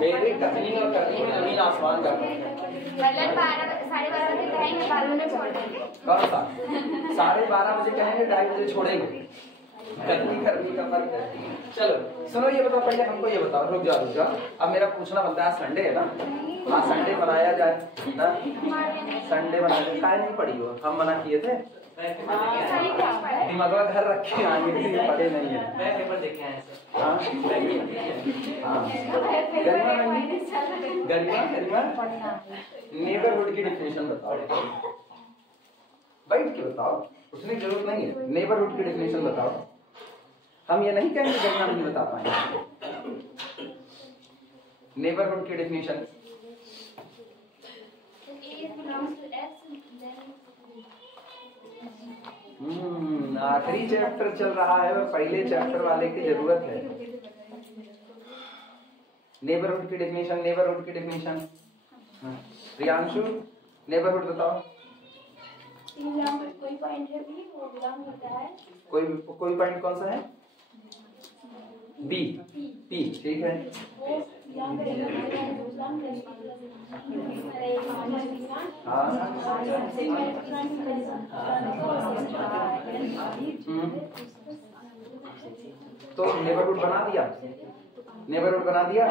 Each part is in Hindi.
मेरी कहीं और कहीं जमीन आसमान का मतलब 12:30 बजे कहेंगे 12 बजे छोड़ देंगे। कौन सा 12:30 बजे कहेंगे 2:30 बजे छोड़ेंगे, गर्मी का फर्क है। चलो सुनो, ये बताओ पहले हमको, ये बताओ, रुक जाओ अब मेरा पूछना बनता है, संडे है ना, हाँ संडे बनाया जाए ना, संडे बनाया जाए, काहे नहीं पढ़ी हो, हम मना किए थे, दिमाग घर रखे आगे पढ़े नहीं है, पेपर देखे हैं। हाँ गरिमा नेबरहुड की डिफिनेशन बताओ, बैठ के बताओ, उसने जरूरत नहीं है, नेबरहुड की डिफिनेशन बताओ। हम ये नहीं कहेंगे गरिमा नहीं बता पाएंगे। नेबरहुड की डिफिनेशन आखिरी चैप्टर चल रहा है और पहले चैप्टर वाले की जरूरत है। नेबरहुड की डेफिनेशन प्रियांशु नेबरहुड बताओ। कोई पॉइंट है भी वो बिलोंग होता है, कोई पॉइंट कौन सा है? बी पी, ठीक है। तो नेबरहुड बना दिया।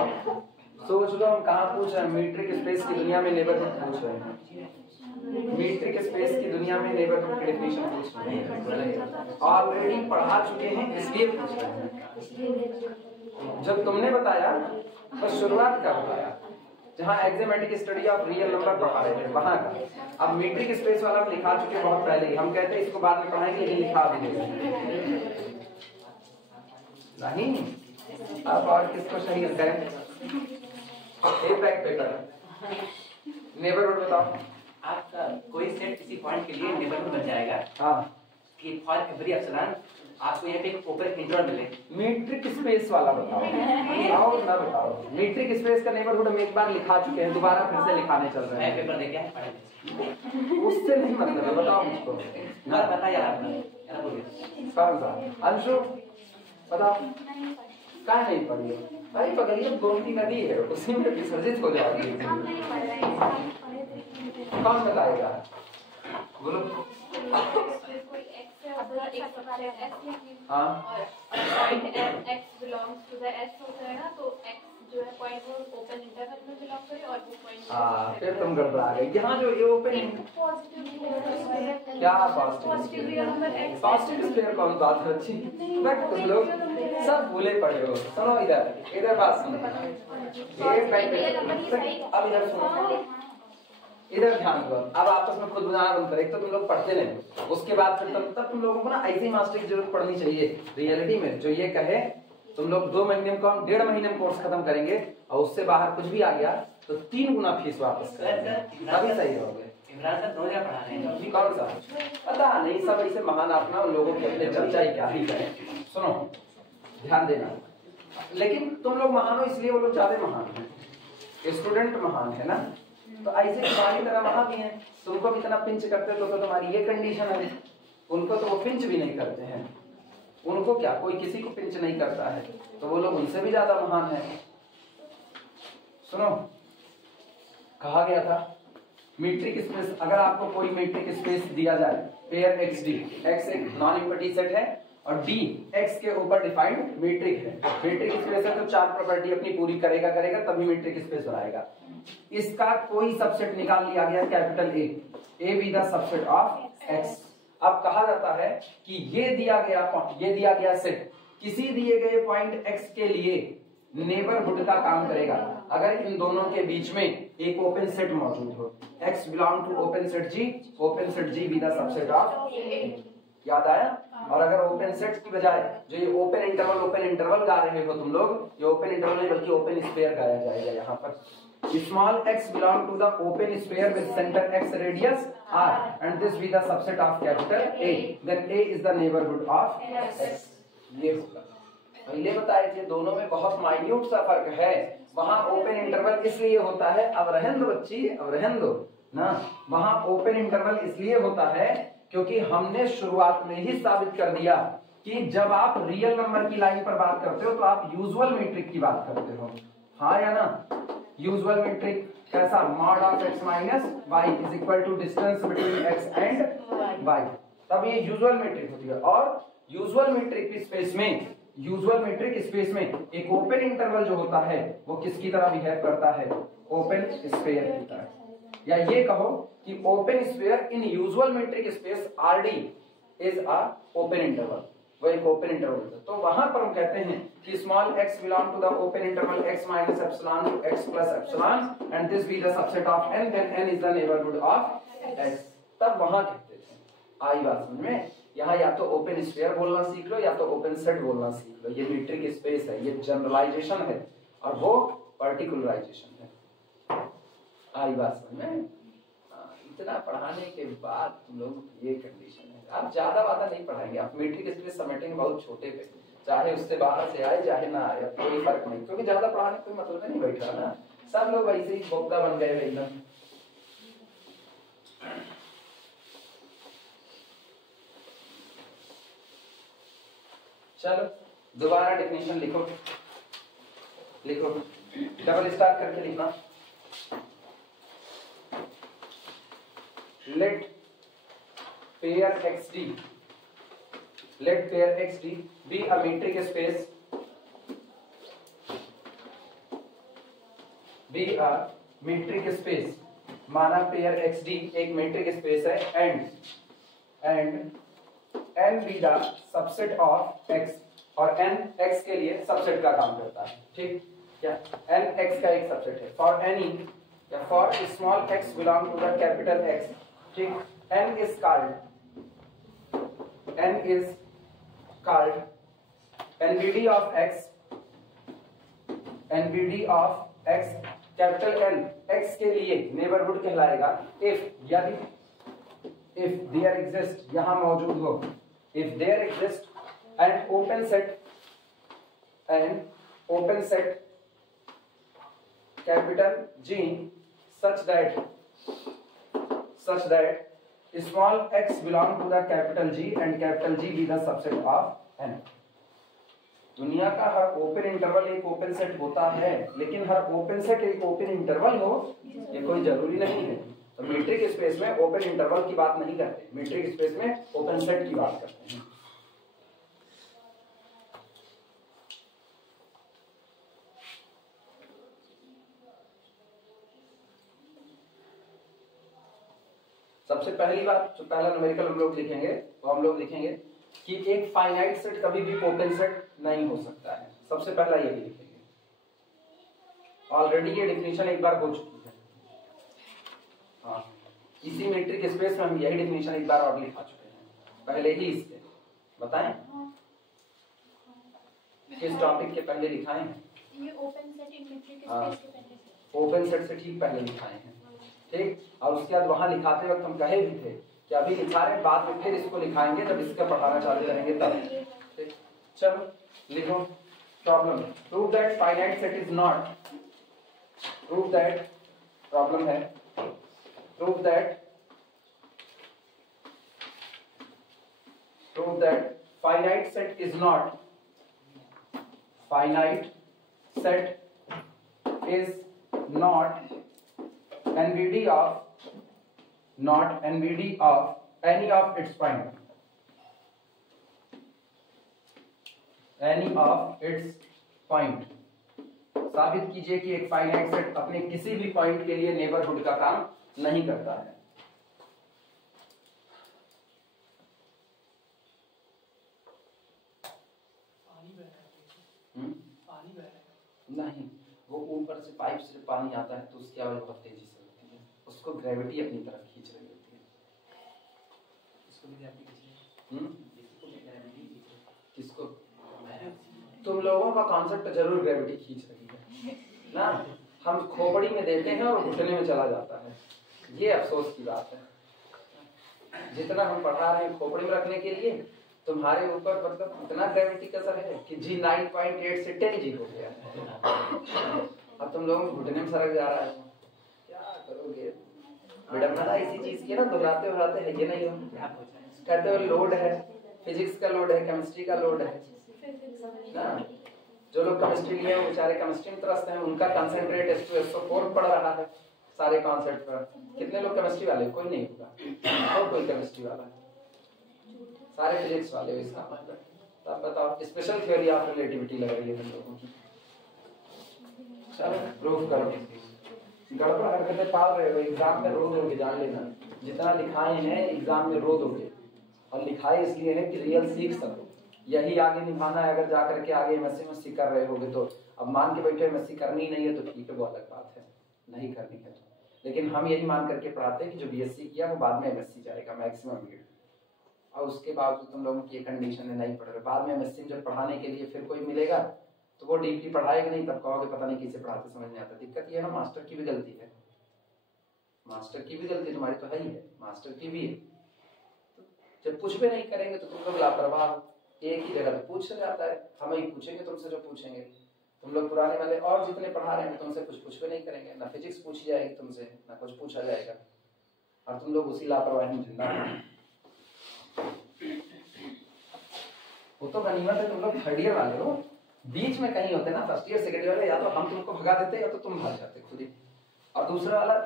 सोच लो हम कहाँ पूछ रहे हैं, मीट्रिक स्पेस की दुनिया में नेबरहुड पूछ रहे हैं, मीट्रिक स्पेस की दुनिया में नेबरहुड की डेफिनेशन पूछ रहे हैं, ऑलरेडी पढ़ा चुके हैं इसलिए पूछ रहे हैं। जब तुमने बताया बस शुरुआत का बताया, जहाँ एक्सिमेटिक स्टडी ऑफ रियल नंबर पढ़ा रहे थे वहां का। अब मीट्रिक स्पेस वाला हम लिखा चुके बहुत पहले ही, हम कहते हैं इसको बाद में पढ़ाएंगे, ये लिखा भी नहीं। अब और किसको सही करें? नेबरहुड बताओ। आपका कोई सेट किसी पॉइंट के लिए नेबरहुड बन जाएगा। हाँ, कि फॉर एवरी एप्सिलॉन आपको यहाँ पे एक ओपन इंटरवल मिले। मीट्रिक स्पेस वाला बताओ, ना बताओ। मीट्रिक स्पेस का नेबरहुड हम एक बार लिखा चुके हैं, दोबारा फिर से लिखाने चल रहे हैं। पेपर लेके आए, उससे नहीं मतलब है, बताओ मुझको। ना बता यार, बोलिए कौन सा? अंशु बताओ, क्या नहीं पढ़ी? अरे पगली गोमती नदी है, उसी में विसर्जित हो जाएगी। कौन बताएगा? बोलो। हाँ, x belongs to the S होता है ना, तो x जो है पॉइंट वो ओपन इंटरवल में बिलोंग करे और वो पॉइंट। हाँ, फिर तुम गड़बड़ा गए। यहाँ जो ये ओपन क्या पॉजिटिव स्फीयर कौन बात है अच्छी, बट तुम लोग सब भूले पड़े हो। सुनो इधर बात सुनो, अब इधर सुनो, इधर ध्यान दो। अब आपस में खुद बनाना बंद करो, एक तो तुम लोग पढ़ते नहीं, उसके बाद फिर तब तुम लोगों को ना ऐसी मास्टर की जरूरत पड़नी चाहिए रियलिटी में, जो ये कहे तुम लोग 2 महीने में कम 1.5 महीने में कोर्स खत्म करेंगे और उससे बाहर कुछ भी आ गया तो 3 गुना फीस वापस करेंगे, तभी सही रहोगे। कौन सा पता नहीं, सब ऐसे महान अपना लोगों की अपने चर्चा ही क्या ही करें। सुनो ध्यान देना, लेकिन तुम लोग महान हो इसलिए वो लोग ज्यादा महान है, स्टूडेंट महान है ना, तो ऐसे तुम्हारी तरह वहां भी है, तुमको भी इतना पिंच करते तो तुम्हारी ये कंडीशन है, उनको तो वो पिंच भी नहीं करते हैं, उनको क्या कोई किसी को पिंच नहीं करता है, तो वो लोग उनसे भी ज्यादा महान है। सुनो कहा गया था मीट्रिक स्पेस, अगर आपको कोई मीट्रिक स्पेस दिया जाए, पेयर एक्स डी, एक्स एक नॉन इम्पटी सेट है और डी एक्स के ऊपर डिफाइंड मीट्रिक है, मीट्रिक स्पेस है तो 4 प्रॉपर्टी अपनी पूरी करेगा तभी मीट्रिक स्पेस बनाएगा। इसका कोई सबसेट निकाल लिया गया capital A B the subset of x. अब कहा जाता है कि ये दिया गया सेट किसी दिए गए पॉइंट एक्स के लिए नेबरहुड का काम करेगा अगर इन दोनों के बीच में एक ओपन सेट मौजूद हो। X belong to open set G be the subset of A. याद आया? और अगर ओपन सेट की बजाय जो ये ओपन इंटरवल गा रहे हो तुम लोग, ये ओपन इंटरवल नहीं बल्कि ओपन स्फीयर गाया जाएगा। यहाँ पर small x belong to the open sphere with center x radius r and this be the subset of capital A, then A is the neighborhood of x। ये होगा, पहले बताए थे दोनों में बहुत माइन्यूट सा फर्क है। वहां ओपन इंटरवल इसलिए होता है, अब रहन दो बच्ची, अब रहन दो ना, वहां ओपन इंटरवल इसलिए होता है क्योंकि हमने शुरुआत में ही साबित कर दिया कि जब आप रियल नंबर की लाइन पर बात करते हो तो आप यूजुअल मीट्रिक की बात करते हो, हाँ या ना? यूजुअल मीट्रिक कैसा? Mod of x minus y is equal to distance between x and y, तब ये यूजुअल मीट्रिक होती है। और यूजुअल मीट्रिक स्पेस में, यूजुअल मीट्रिक स्पेस में एक ओपन इंटरवल जो होता है वो किसकी तरह बिहेव करता है? ओपन स्फीयर की तरह। या ये कहो कि open sphere in usual metric space RD is a open interval, वो एक ओपन इंटरवल है। तो वहां पर हम कहते हैं कि small x belong to the open interval x minus epsilon to x plus epsilon and this be the subset of n when n is the neighbourhood of x। तब वहां कहते थे, आई बात समझ में? यहाँ या तो ओपन स्फीयर बोलना सीख लो या तो ओपन सेट बोलना सीख लो। ये मीट्रिक स्पेस है, ये जनरलाइजेशन है और वो पार्टिकुलराइजेशन है। आई बात समझ में? इतना पढ़ाने के बाद तुम लोग ये कंडीशन है, आप ज्यादा वादा नहीं पढ़ाएंगे, आप मीट्रिक स्पेस समेटेंगे बहुत छोटे पे, चाहे उससे बाहर से आए चाहे ना आए, कोई फर्क नहीं, क्योंकि ज्यादा पढ़ाने कोई मतलब नहीं बैठ रहा ना, सब लोग वैसे ही बोगदा बन गए एकदम। चलो दोबारा डेफिनेशन लिखो, लिखो डबल स्टार करके लिखना। Let pair XD, let pair XD be a metric space, be a metric space, माना पेयर XD एक metric space है and n be the subset of x, और n x के लिए सबसेट का काम करता है, ठीक? क्या n x का एक सबसेट है? for any या for small x belong to the capital X, ठीक? n is called NBD of x, NBD of x capital N x के लिए नेबरहुड कहलाएगा if, यदि if there exist, यहां मौजूद हो, if there exist an open set capital G such that small x belong to the capital G and capital G be the subset of n। दुनिया का हर ओपन इंटरवल एक ओपन सेट होता है, लेकिन हर ओपन सेट एक ओपन इंटरवल हो ये कोई जरूरी नहीं है। तो मीट्रिक स्पेस में ओपन इंटरवल की बात नहीं करते, मीट्रिक स्पेस में ओपन सेट की बात करते हैं। सबसे पहली बात जो पहला न्यूमेरिकल हम लोग लिखेंगे वो हम लोग लिखेंगे कि एक फाइनाइट सेट कभी भी ओपन सेट नहीं हो सकता है। सबसे पहला ये भी लिखेंगे, ऑलरेडी ये डेफिनेशन एक बार हो चुकी है। हाँ, इसी मीट्रिक स्पेस में हम यही डेफिनेशन एक बार और लिखा चुके हैं पहले ही। इसके बताएं किस टॉपिक के पहले लिखाए हैं? ये ओपन सेट इन मीट्रिक स्पेस के पहले, ओपन सेट से ठीक पहले लिखाए हैं, ठीक? और उसके बाद वहां लिखाते वक्त हम कहे भी थे कि अभी लिखा रहे, बाद में फिर इसको लिखाएंगे जब इसका पढ़ाना चालू करेंगे तब, ठीक? चलो लिखो problem, prove that finite set is not, prove that, problem है prove that finite set is not, finite set is not NBD of, not NBD of any of its point, any of its point। साबित कीजिए कि एक फाइनाइट सेट अपने किसी भी पॉइंट के लिए नेबरहुड का काम नहीं करता है। नहीं, वो ऊपर से पाइप से पानी आता है तो उसकी आवाज बहुत तेजी से होती है, उसको ग्रेविटी अपनी तरफ खींच रही होती है। किसको? तुम लोगों का कॉन्सेप्ट जरूर ग्रेविटी खींच रही है ना, हम खोपड़ी में देते हैं और घुटने में चला जाता है, ये अफसोस की बात है। जितना हम पढ़ा रहे हैं खोपड़ी में रखने के लिए, तुम्हारे ऊपर मतलब इतना ग्रेविटी का असर है कि G 9.8 से 10G हो गया। अब तुम लोगों को घुटने में सरक जा रहा है, क्या करोगे? विडम्बना इसी चीज की ना, दोहराते है ये नहीं हो, कहते हो लोड है, फिजिक्स का लोड है, केमिस्ट्री का लोड है ना। जो लोग केमिस्ट्री लिए हैं बेचारे केमिस्ट्री में त्रस्त हैं, उनका कंसंट्रेट H2SO4 पड़ रहा है सारे कॉन्सेप्ट पर। कितने लोग केमिस्ट्री वाले? कोई नहीं होगा, और कोई केमिस्ट्री वाला है, सारे फिजिक्स वाले हो इसका मतलब। तब बताओ स्पेशल थ्योरी ऑफ रिलेटिविटी लग रही है तुम लोगों की। चलो प्रूफ करो। गड़बड़ हरकतें पाल रहे हो, एग्जाम में रो दोगे, जान लेना। जितना लिखाए हैं एग्जाम में रो दोगे, और लिखाए इसलिए है कि रियल सीख सको। यही आगे निभाना है। अगर जाकर के आगे एमएससी कर रहे होगे तो अब मान के बैठे एमएससी करनी नहीं है तो ठीक है, वो अलग बात है, नहीं करनी है तो। लेकिन हम यही मान करके पढ़ाते हैं कि जो बीएससी किया वो बाद में एमएससी जाएगा मैक्सिमम भीड़। और उसके बाद तुम लोगों की ये कंडीशन है नहीं पढ़ रहे, बाद में एमएससी जब पढ़ाने के लिए फिर कोई मिलेगा तो वो डीपली पढ़ाएगा नहीं, तब कहोगे पता नहीं किसे पढ़ाते समझ नहीं आता। दिक्कत ये है ना, मास्टर की भी गलती है, मास्टर की भी गलती तुम्हारी तो है ही है, मास्टर की भी है। तो जब कुछ भी नहीं करेंगे तो तुम लोग लापरवाह हो। एक ही जगह पे पूछ जाता है, हम ही पूछेंगे तुमसे जो पूछेंगे। तुम लोग पुराने वाले और जितने पढ़ा रहे हैं तुमसे कुछ भी नहीं करेंगे, ना फिजिक्स पूछी जाएगी तुमसे, ना कुछ पूछा जाएगा, और तुम लोग उसी लापरवाही में जिंदा हैं। वो तो गनीमत है तुम लोग थर्ड ईयर वाले हो, बीच में कहीं होते ना फर्स्ट ईयर सेकंड ईयर वाले, या तो हम तुमको भगा देते या तो तुम भाग जाते खुद ही। और दूसरा वाला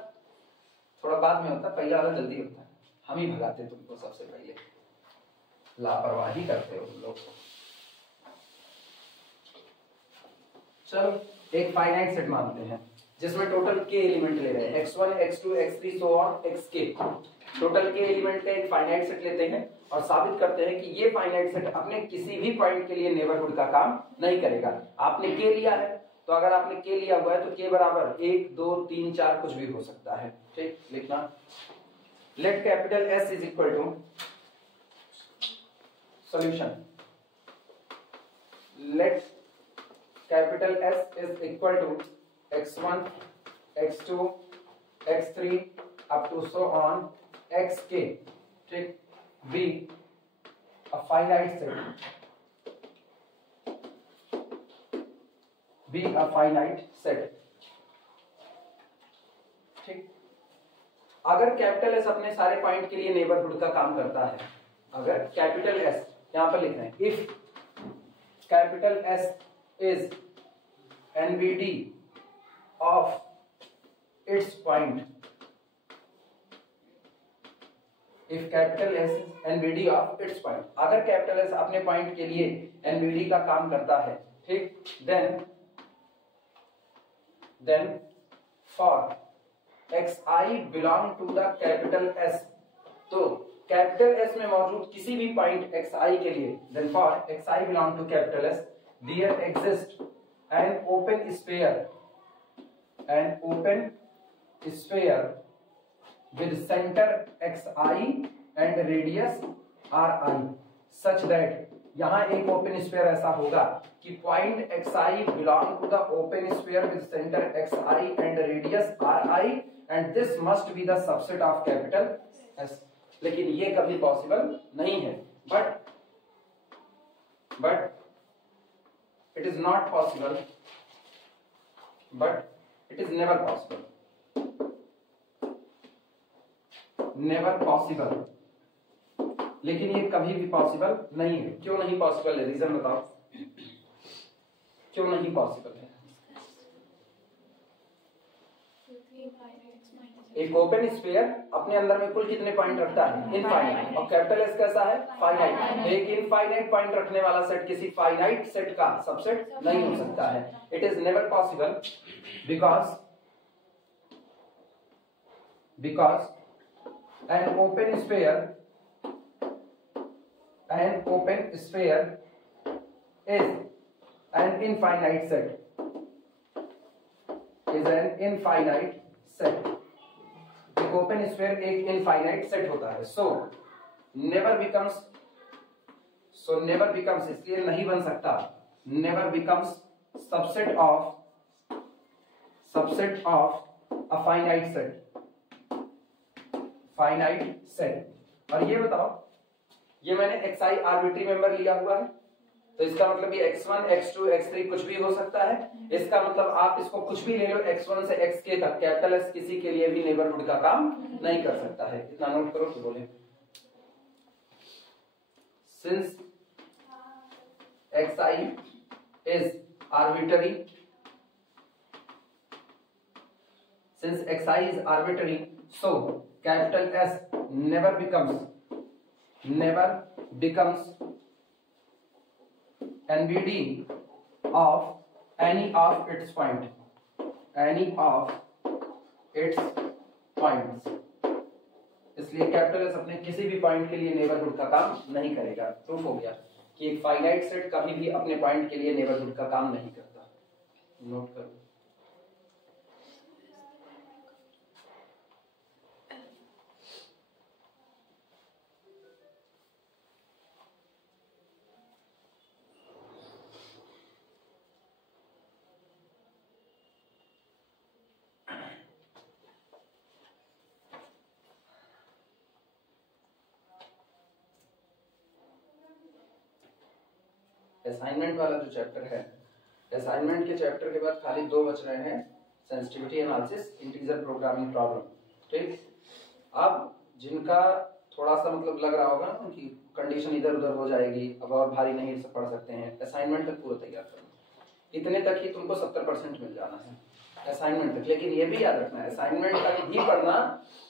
थोड़ा बाद में होता, पहला वाला जल्दी होता है, हम ही भगाते तुमको सबसे पहले। लापरवाही करते हो तुम लोग। चलो एक फाइनाइट सेट मानते हैं जिसमें टोटल के एलिमेंट ले रहे हैं, x1 x2 x3 so on xk। Total के एलिमेंट का एक फाइनाइट सेट लेते हैं और साबित करते हैं कि ये फाइनाइट सेट अपने किसी भी पॉइंट के लिए नेबरहुड का काम नहीं करेगा। आपने के लिया है तो अगर आपने के लिया हुआ है तो के बराबर 1 2 3 4 कुछ भी हो सकता है। ठीक, लिखना। Let capital S is equal to solution, let capital S is equal to x1, x2, x3 up to so on xk, ठीक, be a finite set, be a finite set, ठीक। अगर कैपिटल S अपने सारे पॉइंट के लिए नेबरहुड का काम करता है, अगर कैपिटल S यहां पर लिखना है, if capital S is NBD of its point, if capital S is NBD of its point, अगर कैपिटल S अपने पॉइंट के लिए NBD का काम करता है, ठीक, then for xi belong to the capital S, तो कैपिटल S में मौजूद किसी भी पॉइंट xi के लिए, then for xi belong to capital S, there exists an open sphere with center xi and radius ri such that, यहाँ एक ओपन स्फीयर ऐसा होगा कि point xi belong to the open sphere with center xi and radius ri and this must be the subset of capital S। लेकिन ये कभी पॉसिबल नहीं है, but it is not possible, but it is never possible, लेकिन ये कभी भी पॉसिबल नहीं है। क्यों नहीं पॉसिबल है, रीजन बताओ, क्यों नहीं पॉसिबल है? एक ओपन स्फीयर अपने अंदर में कुल कितने पॉइंट रखता है? इनफाइनाइट। और कैपिटल एस कैसा है? फाइनाइट। एक इनफाइनाइट पॉइंट रखने वाला सेट किसी फाइनाइट सेट का सबसेट नहीं हो सकता है। It is never possible because an open sphere is an infinite set, एक ओपन स्फीयर एक इनफाइनाइट सेट होता है। सो नेवर बिकम्स इसलिए नहीं बन सकता, never becomes subset of a finite set. और ये बताओ, ये मैंने xi आर्बिट्री मेंबर लिया हुआ है, तो इसका मतलब ये x1, x2, x3 कुछ भी हो सकता है। इसका मतलब आप इसको कुछ भी ले लो x1 से xk तक, कैपिटल S किसी के लिए भी नेबरहुड का काम नहीं कर सकता है। इतना नोट करो तो बोले since xi is arbitrary, so capital S never becomes NBD of any of its points, इसलिए कैपिटल एस अपने किसी भी पॉइंट के लिए नेबरहुड का काम नहीं करेगा। प्रूफ हो गया कि एक फाइनाइट सेट कभी भी अपने पॉइंट के लिए नेबरहुड का काम नहीं करता। नोट करो। असाइनमेंट वाला जो चैप्टर है, असाइनमेंट के चैप्टर के बाद खाली 2 बच रहे हैं, sensitivity analysis, integer programming problem. ठीक, अब जिनका थोड़ा सा मतलब लग रहा होगा ना कि कंडीशन इधर उधर हो जाएगी, अब और भारी नहीं से पढ़ सकते हैं, असाइनमेंट तक पूरा तैयार करना। इतने तक ही तुमको 70% मिल जाना है असाइनमेंट तक। लेकिन ये भी याद रखना है, असाइनमेंट तक ही पढ़ना,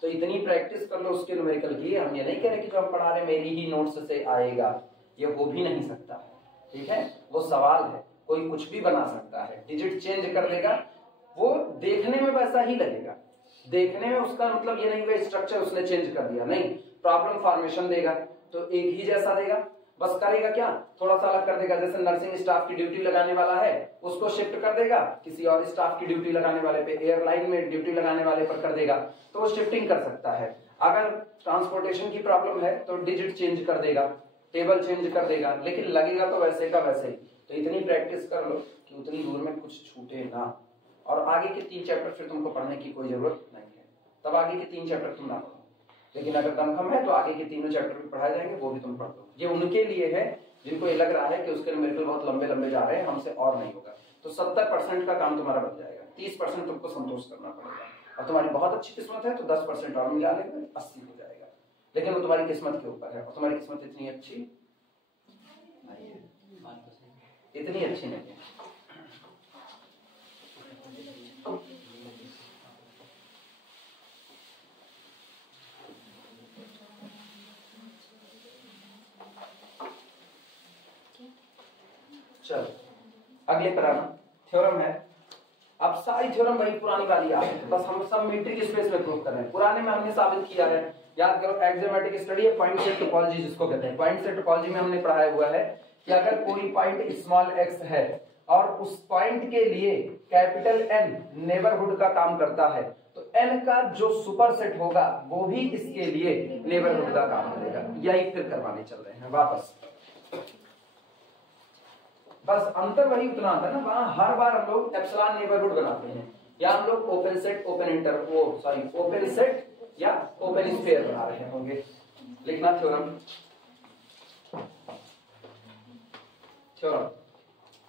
तो इतनी प्रैक्टिस कर लो उसके न्यूमेरिकल की। हम ये नहीं कह रहे कि जो हम पढ़ा रहे मेरी ही नोट्स से आएगा, ये हो भी नहीं सकता है। ठीक है, वो सवाल है, कोई कुछ भी बना सकता है, डिजिट चेंज कर देगा, वो देखने में वैसा ही लगेगा, देखने में उसका मतलब ये नहीं हुआ स्ट्रक्चर उसने चेंज कर दिया, नहीं, प्रॉब्लम फॉर्मेशन देगा तो एक ही जैसा देगा, बस करेगा क्या, थोड़ा सा अलग कर देगा। जैसे नर्सिंग स्टाफ की ड्यूटी लगाने वाला है, उसको शिफ्ट कर देगा किसी और स्टाफ की ड्यूटी लगाने वाले पे, एयरलाइन में ड्यूटी लगाने वाले पर कर देगा, तो वो शिफ्टिंग कर सकता है। अगर ट्रांसपोर्टेशन की प्रॉब्लम है तो डिजिट चेंज कर देगा, टेबल चेंज कर देगा, लेकिन लगेगा तो वैसे का वैसे ही। तो इतनी प्रैक्टिस कर लो कि उतनी दूर में कुछ छूटे ना, और आगे के 3 चैप्टर फिर तुमको पढ़ने की कोई जरूरत नहीं है, तब आगे के 3 चैप्टर तुम ना पढ़ो। लेकिन अगर दमखम है तो आगे के तीनों चैप्टर भी पढ़ाए जाएंगे, वो भी तुम पढ़ लो। ये उनके लिए है जिनको ये लग रहा है कि उसके न्यूमेरिकल बहुत लंबे लंबे जा रहे हैं, हमसे और नहीं होगा। तो 70% का काम तुम्हारा बन जाएगा, 30% तुमको संतोष करना पड़ेगा, और तुम्हारी बहुत अच्छी किस्मत है तो 10% और मिला लेंगे, 80 हो जाएगा। लेकिन वो तुम्हारी किस्मत के ऊपर है, और तुम्हारी किस्मत इतनी अच्छी नहीं है, इतनी अच्छी नहीं है। चलो अगले पैराग्राफ, थ्योरम है। अब सारी थ्योरम वही पुरानी वाली आ है, बस हम सब मीट्रिक स्पेस में प्रूव कर रहे हैं। पुराने में हमने साबित किया है, याद करो, एक्सियोमेटिक स्टडी है, पॉइंट सेट टोपोलॉजी जिसको कहते हैं। पॉइंट सेट टोपोलॉजी में हमने पढ़ाया हुआ है कि अगर कोई पॉइंट स्मॉल x है और उस पॉइंट के लिए कैपिटल N नेबरहुड का काम करता है, तो n का जो सुपर सेट होगा वो भी इसके लिए नेबरहुड का काम करेगा। यही फिर करवाने चल रहे हैं वापस, बस अंतर वही उतना आता है ना, वहां हर बार हम लोग एप्सिलॉन नेबरहुड बनाते हैं, या हम लोग open set, open inter, open set या ओपन स्फीयर बना रहे होंगे। लिखना theorem,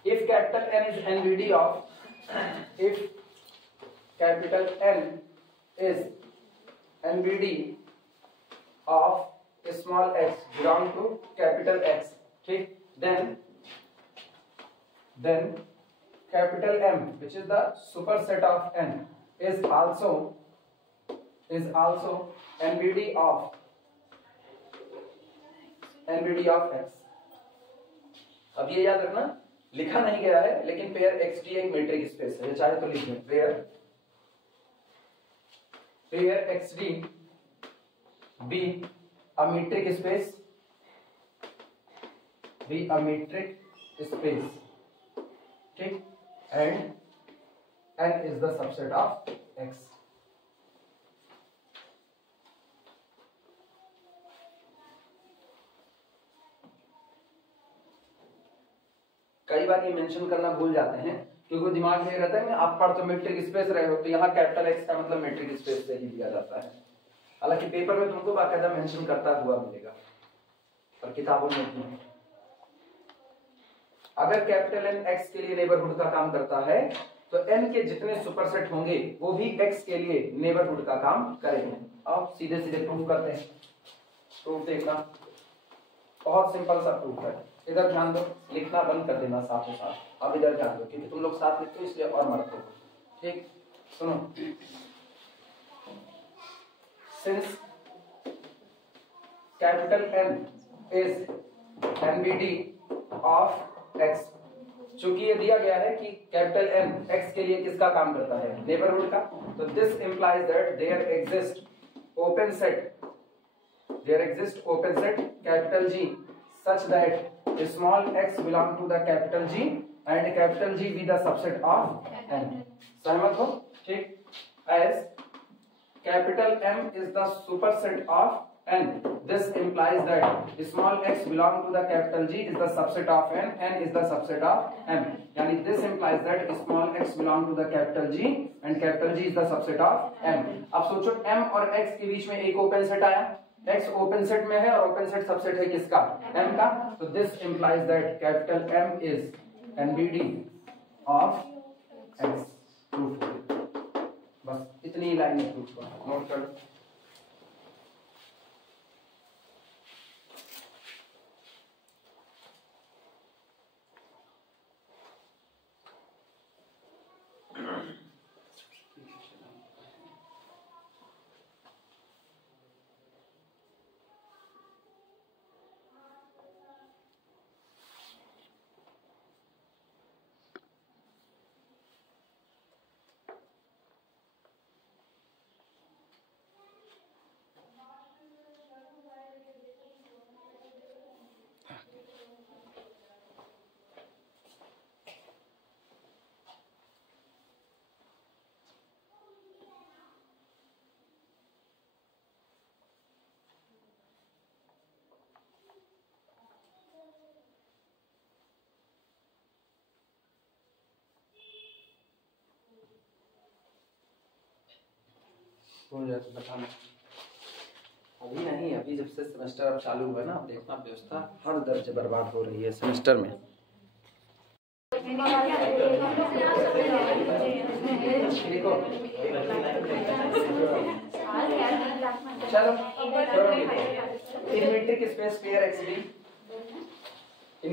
if capital N is NBD of, if capital N is NBD of small x belong to capital X, ठीक, then capital M, which is the superset of N, is also NBD of X। अब ये याद रखना, लिखा नहीं गया है लेकिन पेयर XD एक मीट्रिक स्पेस है, चाहे तो लिख लें, pair XD be a metric space, ठीक, and N is the subset of X। कई बार ये मेंशन करना भूल जाते हैं क्योंकि दिमाग में रहता है कि आप पढ़ तो मीट्रिक स्पेस रहे हो, तो यहाँ कैपिटल X का मतलब मीट्रिक स्पेस से ही दिया जाता है। हालांकि पेपर में तुमको बाकायदा मेंशन करता हुआ मिलेगा, पर किताबों में नहीं। अगर कैपिटल N X के लिए नेबरहुड का काम करता है तो N के जितने सुपरसेट होंगे वो भी X के लिए नेबरहुड का काम करेंगे। अब सीधे सीधे प्रूफ करते हैं। प्रूफ देखना, बहुत सिंपल सा प्रूफ है। इधर ध्यान दो, लिखना बंद कर देना साथ ही साथ। अब इधर ध्यान दो, क्योंकि तुम लोग साथ लिखते हो इसलिए और मरते हो। ठीक, सुनो। Since capital M is NBD of X, चूंकि ये दिया गया है कि कैपिटल M X के लिए किसका काम करता है, नेबरहुड का, तो this implies that there exist open set capital G such that small x belong to the capital G and capital G be the subset of M। सहमत हो? ठीक, as capital M is the superset of N, this implies that small x belong to the capital G is the subset of N, N is the subset of M, यानी this implies that small x belong to the capital G and capital G is the subset of M। अब सोचो M और X के बीच में एक ओपन सेट आया, X ओपन सेट में है और ओपन सेट सबसेट है किसका, M का, तो this implies that capital M is NBD of X। Proof, बस इतनी ही लाइन में प्रूफ करो, नोट कर लो। भूल जाए तो बताना, अभी नहीं, अभी जब से सेमेस्टर अब चालू हुआ ना, देखना व्यवस्था हर दर्जे बर्बाद हो रही है सेमेस्टर में। देखो चलो, इन metric space pair XD, in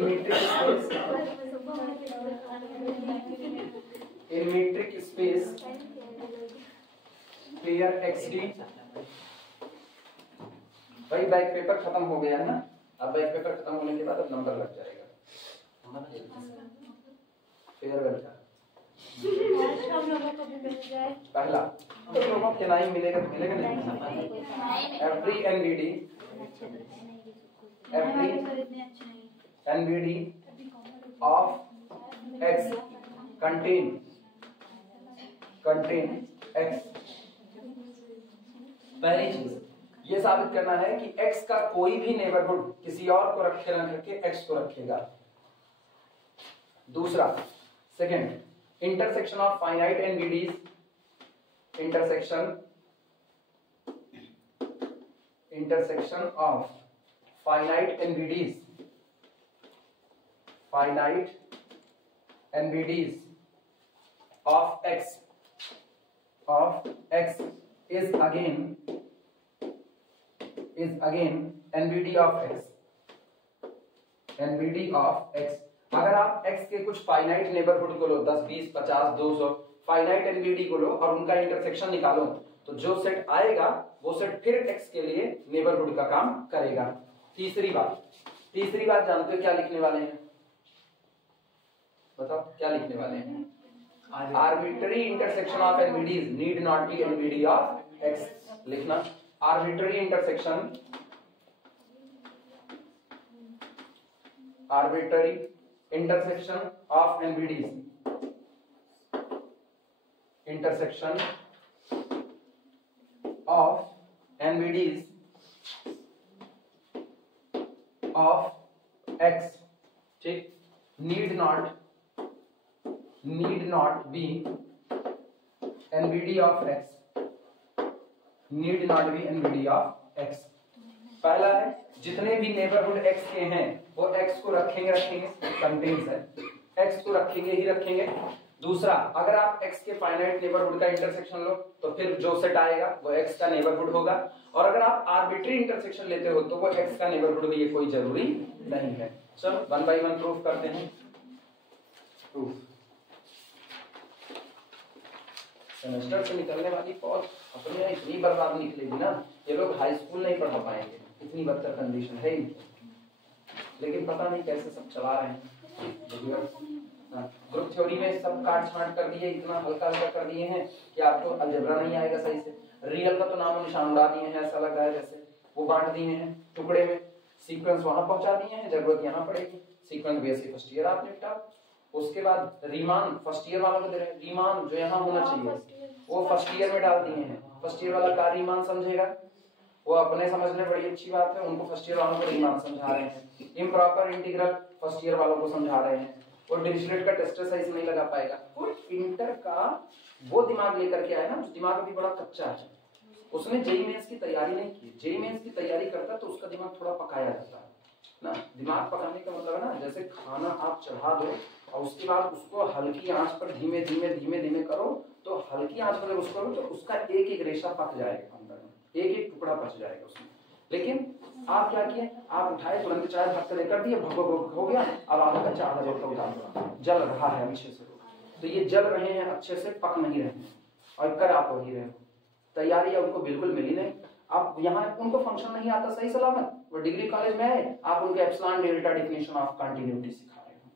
metric space pair XD। भाई बैक पेपर खत्म हो गया है ना, अब बैक पेपर खत्म होने के बाद अब नंबर लग जाएगा फेयरवेल का। पहला तो लोगों के नहीं मिलेगा तो मिलेगा नहीं। Every NBD of X contain X। पहली चीज ये साबित करना है कि X का कोई भी नेबरहुड किसी और को रखे ना करके X को रखेगा। दूसरा, second, intersection of finite NBDs, intersection of finite NBDs of X is again NBD of X। अगर आप X के कुछ फाइनाइट नेबरहुड को लो, 10, 20, 50, 200 फाइनाइट NBD को लो और उनका इंटरसेक्शन निकालो, तो जो सेट आएगा वो सेट फिर X के लिए नेबरहुड का काम करेगा। तीसरी बात जानते हो क्या लिखने वाले हैं, बताओ क्या लिखने वाले हैं? Arbitrary intersection of NBDs need not be NBD of X। लिखना, arbitrary intersection of NBDs, intersection of NBDs of X, ठीक, need not be NBD of X, need not be NBD of X। पहला है जितने भी नेबरहुड X के हैं वो X को रखेंगे, कंटेन्स है, X को रखेंगे ही रखेंगे। दूसरा, अगर आप x के फाइनाइट नेबरहुड का इंटरसेक्शन लो तो फिर जो सेट आएगा वो x का नेबरहुड होगा, और अगर आप आर्बिट्री इंटरसेक्शन लेते हो तो वो x का नेबरहुड भी, ये कोई जरूरी नहीं है। चलो 1 by 1 प्रूफ करते हैं। प्रूफ सेमेस्टर से निकलने वाली पॉज अपने यहाँ इतनी बर्बाद निकलेगी ना, ये लोग हाई स्कूल नहीं पढ़ा पाएंगे, इतनी बदतर कंडीशन है इनकी। लेकिन पता नहीं कैसे सब चला रहे हैं। ग्रुप थ्योरी में सब काट छांट कर दिए, इतना हल्का हल्का कर दिए हैं कि आपको अलजेब्रा नहीं आएगा सही से। रियल का तो नाम निशान उड़ा दिए हैं, ऐसा लग रहा है जैसे वो बांट दिए हैं टुकड़े में, सीक्वेंस वहां पहुंचा दिए हैं, जरूरत यहाँ पड़ेगी। सीक्वेंस बीएससी फर्स्ट ईयर आप निपटा, उसके बाद रीमान फर्स्ट ईयर वालों को दे रहे हैं। रीमान जो यहाँ होना चाहिए वो फर्स्ट ईयर में डाल दिए हैं। फर्स्ट ईयर वाला का रीमान समझेगा, वो अपने समझ ले, बड़ी अच्छी बात है, उनको फर्स्ट ईयर वालों को रीमान समझा रहे हैं। इम्प्रॉपर इंटीग्रल फर्स्ट ईयर वालों को समझा रहे हैं। और डिरिचलेट का टेस्टर सही से नहीं लगा पाएगा। वो इंटर का वो दिमाग लेकर के आया ना, उस दिमाग अभी बड़ा कच्चा है, उसने जेईई मेंस की तैयारी नहीं की। जेईई मेंस की तैयारी करता तो उसका दिमाग थोड़ा पकाया जाता है ना। दिमाग पकाने का मतलब है ना, जैसे खाना आप चढ़ा दो और उसके बाद उसको हल्की आंच पर धीमे धीमे धीमे धीमे करो, तो हल्की आंच पर उसको करो तो उसका एक एक रेशा पक जाएगा अंदर में, एक एक टुकड़ा पच जाएगा उसमें। लेकिन आप क्या किए, आप उठाए तुरंत चाय धक्के कर दिए, भग हो गया, अब आपका चावल जल रहा है अच्छे से, तो ये जल रहे हैं अच्छे से, पक नहीं रहे हैं, और कर आप वही रहे हो। तैयारी उनको बिल्कुल मिली नहीं। आप यहाँ उनको फंक्शन नहीं आता सही सलामत, वो डिग्री कॉलेज में है, आप उनको epsilon delta definition of continuity सिखा रहे हो,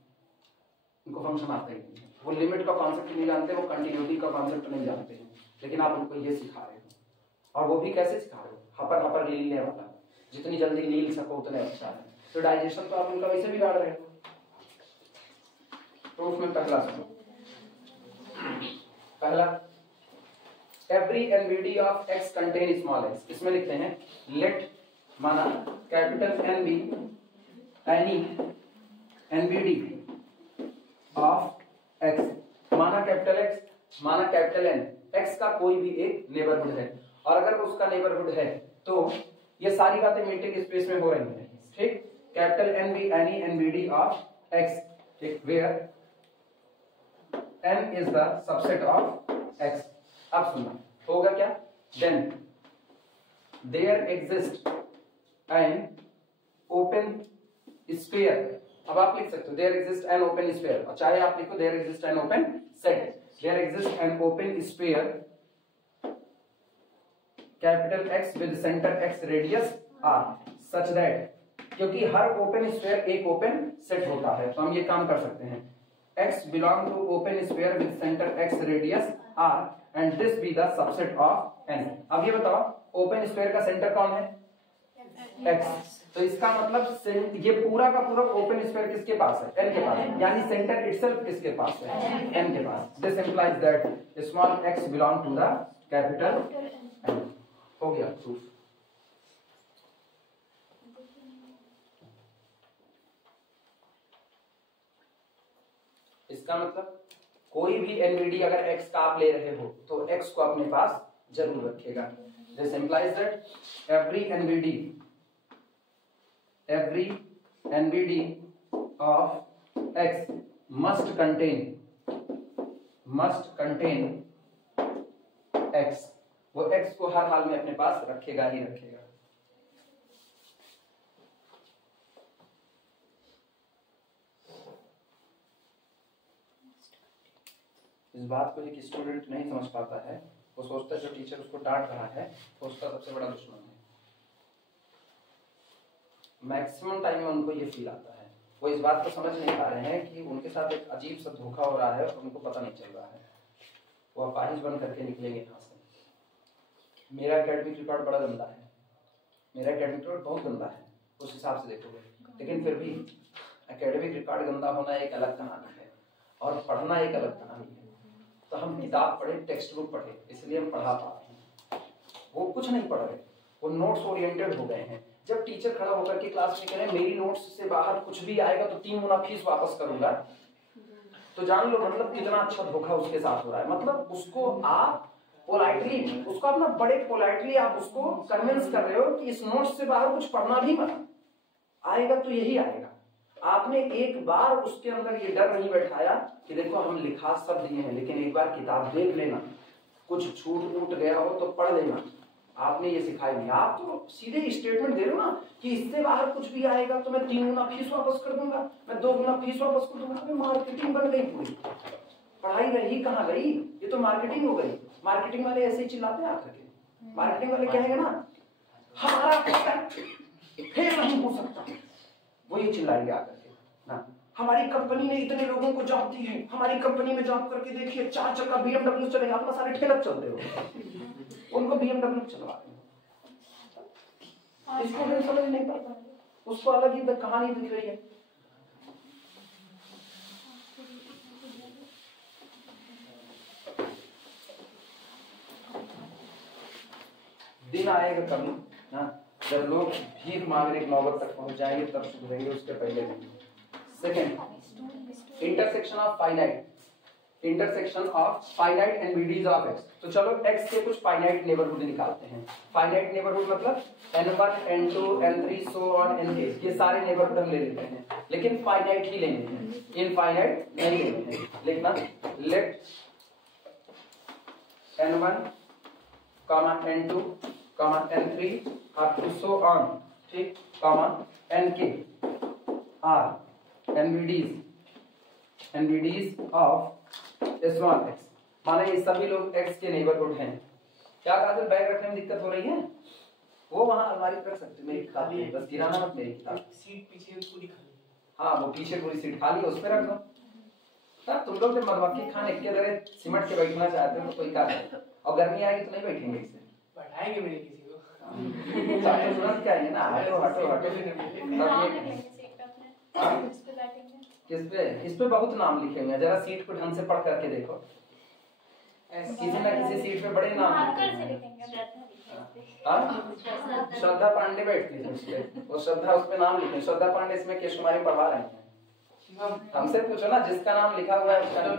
उनको फंक्शन आता ही नहीं। वो लिमिट का कॉन्सेप्ट नहीं जानते, वो कंटिन्यूटी का कॉन्सेप्ट नहीं जानते हैं, लेकिन आप उनको ये सिखा रहे हो। और वो भी कैसे सिखा रहे हो, हपर हपर लीलने वाला, जितनी जल्दी लील सको उतने अच्छा है। तो डाइजेशन तो आप उनका वैसे बिगाड़ रहे हो। तो उसमें पहला सुनो, पहला every NBD of x contain small x, इसमें लिखते हैं लेट माना capital N be any NBD of x, माना कैपिटल एक्स माना कैपिटल एन, एक्स का कोई भी एक नेबरहुड है, और अगर उसका नेबरहुड है तो ये सारी बातें मीटिंग स्पेस में हो रही हैं, ठीक। Capital N be any NBD of x, ठीक, where n is the subset of x। अब सुनना होगा क्या, then there exists an open sphere। अब आप लिख सकते हो there exists an open sphere, और चाहे आप लिखो there exists an open set, there exists an open sphere capital X with center x radius r such that, क्योंकि हर ओपन स्फीयर एक ओपन सेट होता है, तो हम ये काम कर सकते हैं x belong to open sphere with center x radius r and this be the subset of n। अब ये बताओ ओपन स्फीयर का सेंटर कौन है, x, तो इसका मतलब ये पूरा का पूरा ओपन स्फीयर किसके पास है, n के पास है, यानी सेंटर इटसेल्फ किसके पास है, n के पास। This implies that small x belong to the capital n। हो गया प्रूफ। इसका मतलब कोई भी एनवीडी अगर x का आप ले रहे हो तो x को अपने पास जरूर रखेगा। This implies that every NBD of x must contain x, वो x को हर हाल में अपने पास रखेगा ही रखेगा। इस बात को एक स्टूडेंट नहीं समझ पाता है, वो सोचता है जो टीचर उसको डांट रहा है वो उसका सबसे बड़ा दुश्मन है। मैक्सिमम टाइम में उनको ये फील आता है, वो इस बात को समझ नहीं पा रहे हैं कि उनके साथ एक अजीब सा धोखा हो रहा है और उनको पता नहीं चल रहा है। वो अपाहिज बन करके निकलेंगे यहाँ से। मेरा एकेडमिक रिकॉर्ड बड़ा गंदा है, मेरा एकेडमिक रिकॉर्ड बहुत गंदा है उस हिसाब से देखोगे, लेकिन फिर भी एकेडमिक रिकॉर्ड गंदा होना एक अलग कहानी है और पढ़ना एक अलग कहानी है। तो हम किताब पढ़े, टेक्स्ट बुक पढ़े, इसलिए हम पढ़ा पा रहे हैं। वो कुछ नहीं पढ़ रहे, वो नोट्स ओरिएंटेड हो गए हैं। जब टीचर खड़ा होकर के क्लास में कह रहे हैं मेरी नोट्स से बाहर कुछ भी आएगा तो 3 गुना फीस वापस करूंगा, तो जान लो मतलब कितना अच्छा धोखा उसके साथ हो रहा है। मतलब उसको आप पोलाइटली, उसको अपना बड़े पोलाइटली आप उसको कन्विंस कर रहे हो कि इस नोट्स से बाहर कुछ पढ़ना भी मत, आएगा तो यही आएगा। आपने एक बार उसके अंदर ये डर नहीं बैठाया कि देखो हम लिखा सब दिए हैं, लेकिन एक बार किताब देख लेना, कुछ छूट उठ गया हो तो पढ़ लेना। आपने ये सिखाया नहीं, आप तो सीधे स्टेटमेंट दे रहे हो ना कि इससे बाहर कुछ भी आएगा तो मैं 3 गुना फीस वापस कर दूंगा, मैं 2 गुना फीस वापस कर दूंगा। मार्केटिंग बन गई पूरी, पढ़ाई रही कहाँ गई, ये तो मार्केटिंग हो गई। मार्केटिंग वाले ऐसे ही चिल्लाते हैं आकर के। मार्केटिंग वाले कहेंगे ना हमारा फेल नहीं हो सकता, वो ये चिल्लाएंगे आकर के ना, हमारी कंपनी ने इतने लोगों को जॉब दी है, हमारी कंपनी में जॉब करके देखिए 4 चक्का BMW चलेगा, अपना सारे ठेलक चलते हो, उनको BMW चलवाते हैं। इसको भी समझ नहीं पाता, उसको अलग ही कहानी दिख रही है। दिन आएगा कभी ना जब लोग भीख मांगने की नौबत तक पहुंच जाएंगे, तब सुधरेंगे, उसके पहले नहीं। Second, intersection of finite, intersection of finite and मीडीज ऑफ एक्स। तो चलो एक्स के कुछ फाइनाइट नेबरहुड निकालते हैं। फाइनाइट नेबरहुड मतलब n1 n2 n3 so on n k, ये सारे नेबरहुड हम ले लेते हैं, लेकिन फाइनाइट ही लेने हैं, इनफाइनाइट नहीं लेने हैं। लिखना late n1 n2 n3 up to so on, ठीक, nk are NVDs of S1 x। माना ये सभी लोग x के नेबरहुड हैं। क्या कहा था, बैग रखने में दिक्कत हो रही है, वो वहां अलमारी रख सकते, मेरी खाली है, बस गिराना मत, मेरी किताब सीट पीछे पूरी खाली। हाँ वो पीछे पूरी सीट खाली है, उस पे रख दो। तब तुम लोग जब मधुमक्खी खाने के जगह सिमट के बैठना चाहते हो तो कोई क्या है, और गर्मी आएगी तो नहीं बैठेंगे इससे, बैठाएंगे मेरे किसी को चाहे तुरंत क्या है ना, हटो हटो हटो। किस पे, इस पे बहुत नाम लिखे हुए हैं, जरा सीट को ढंग से पढ़ करके देखो, किसी ना किसी सीट पे बड़े नाम श्रद्धा पांडे बैठती थी उस पे, वो श्रद्धा उस पे नाम लिखे, श्रद्धा पांडे इसमें केश कुमारी पढ़वा रहे हैं। हमसे पूछो ना जिसका नाम लिखा हुआ है उसका नाम,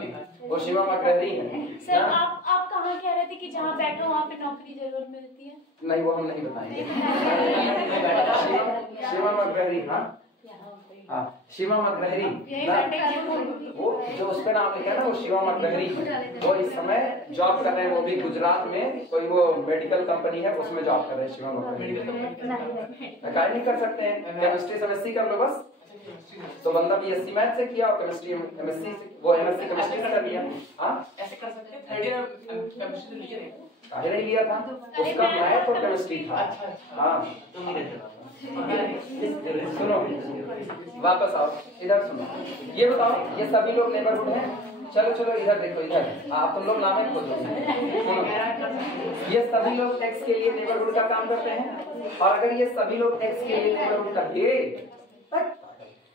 वो शिवा मकरहरी है। सर आप कहाँ कह रहे थे कि जहाँ बैठो वहाँ पे नौकरी जरूर मिलती है? नहीं वो हम नहीं बताएंगे। शिवा मकरहरी, हाँ शिवा मकरहरी, वो जो उस पे नाम लिखा है ना वो शिवा मकरहरी है। वो इस समय जॉब कर रहे हैं, वो भी गुजरात में कोई वो मेडिकल कंपनी है उसमें जॉब कर रहे हैं शिवा मकरहरी। काय नहीं कर सकते हैं, केमिस्ट्री एमएससी कर लो बस, तो बंदा बीएससी मैथ से किया और केमिस्ट्री एमएससी वो एमएससी केमिस्ट्री से कर लिया। हां ऐसे कर सकते हैं, थर्ड ईयर केमिस्ट्री तो लिया नहीं, काहे नहीं लिया था, उसका मैथ और केमिस्ट्री था। हां तो सुनो वापस आओ इधर, सुनो ये बताओ ये सभी लोग नेबरहुड हैं। चलो चलो इधर देखो, इधर आप तुम लोग नाम खोजो। सुनो ये सभी लोग एक्स के लिए नेबरहुड का काम करते हैं, और अगर ये सभी लोग एक्स के लिए नेबरहुड का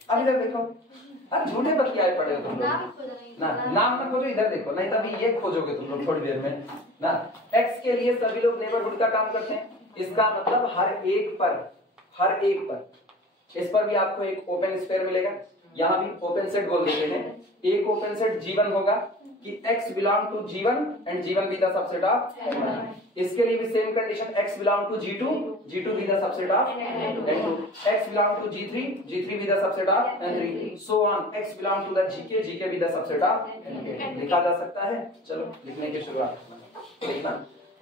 अब इधर देखो, अरे झूठे बतियाए पड़े हो तुम लोग ना, नाम ना खोजो, इधर देखो, नहीं तभी ये खोजोगे तुम लोग थोड़ी देर में ना। एक्स के लिए सभी लोग नेबरहुड का काम करते हैं, इसका मतलब हर एक पर इस पर भी आपको एक ओपन स्फीयर मिलेगा, यहाँ भी ओपन सेट बोल देते हैं। एक ओपन सेट G1 होगा कि x belong to G1 and G1 be the subset of N1। इसके लिए भी same condition, x belong to G2, G2 be the subset of N2, x belong to G3, G3 be the subset of N3, so on x belong to the GK, GK be the subset of NK। लिखा जा सकता है, चलो लिखने की शुरुआत लिखना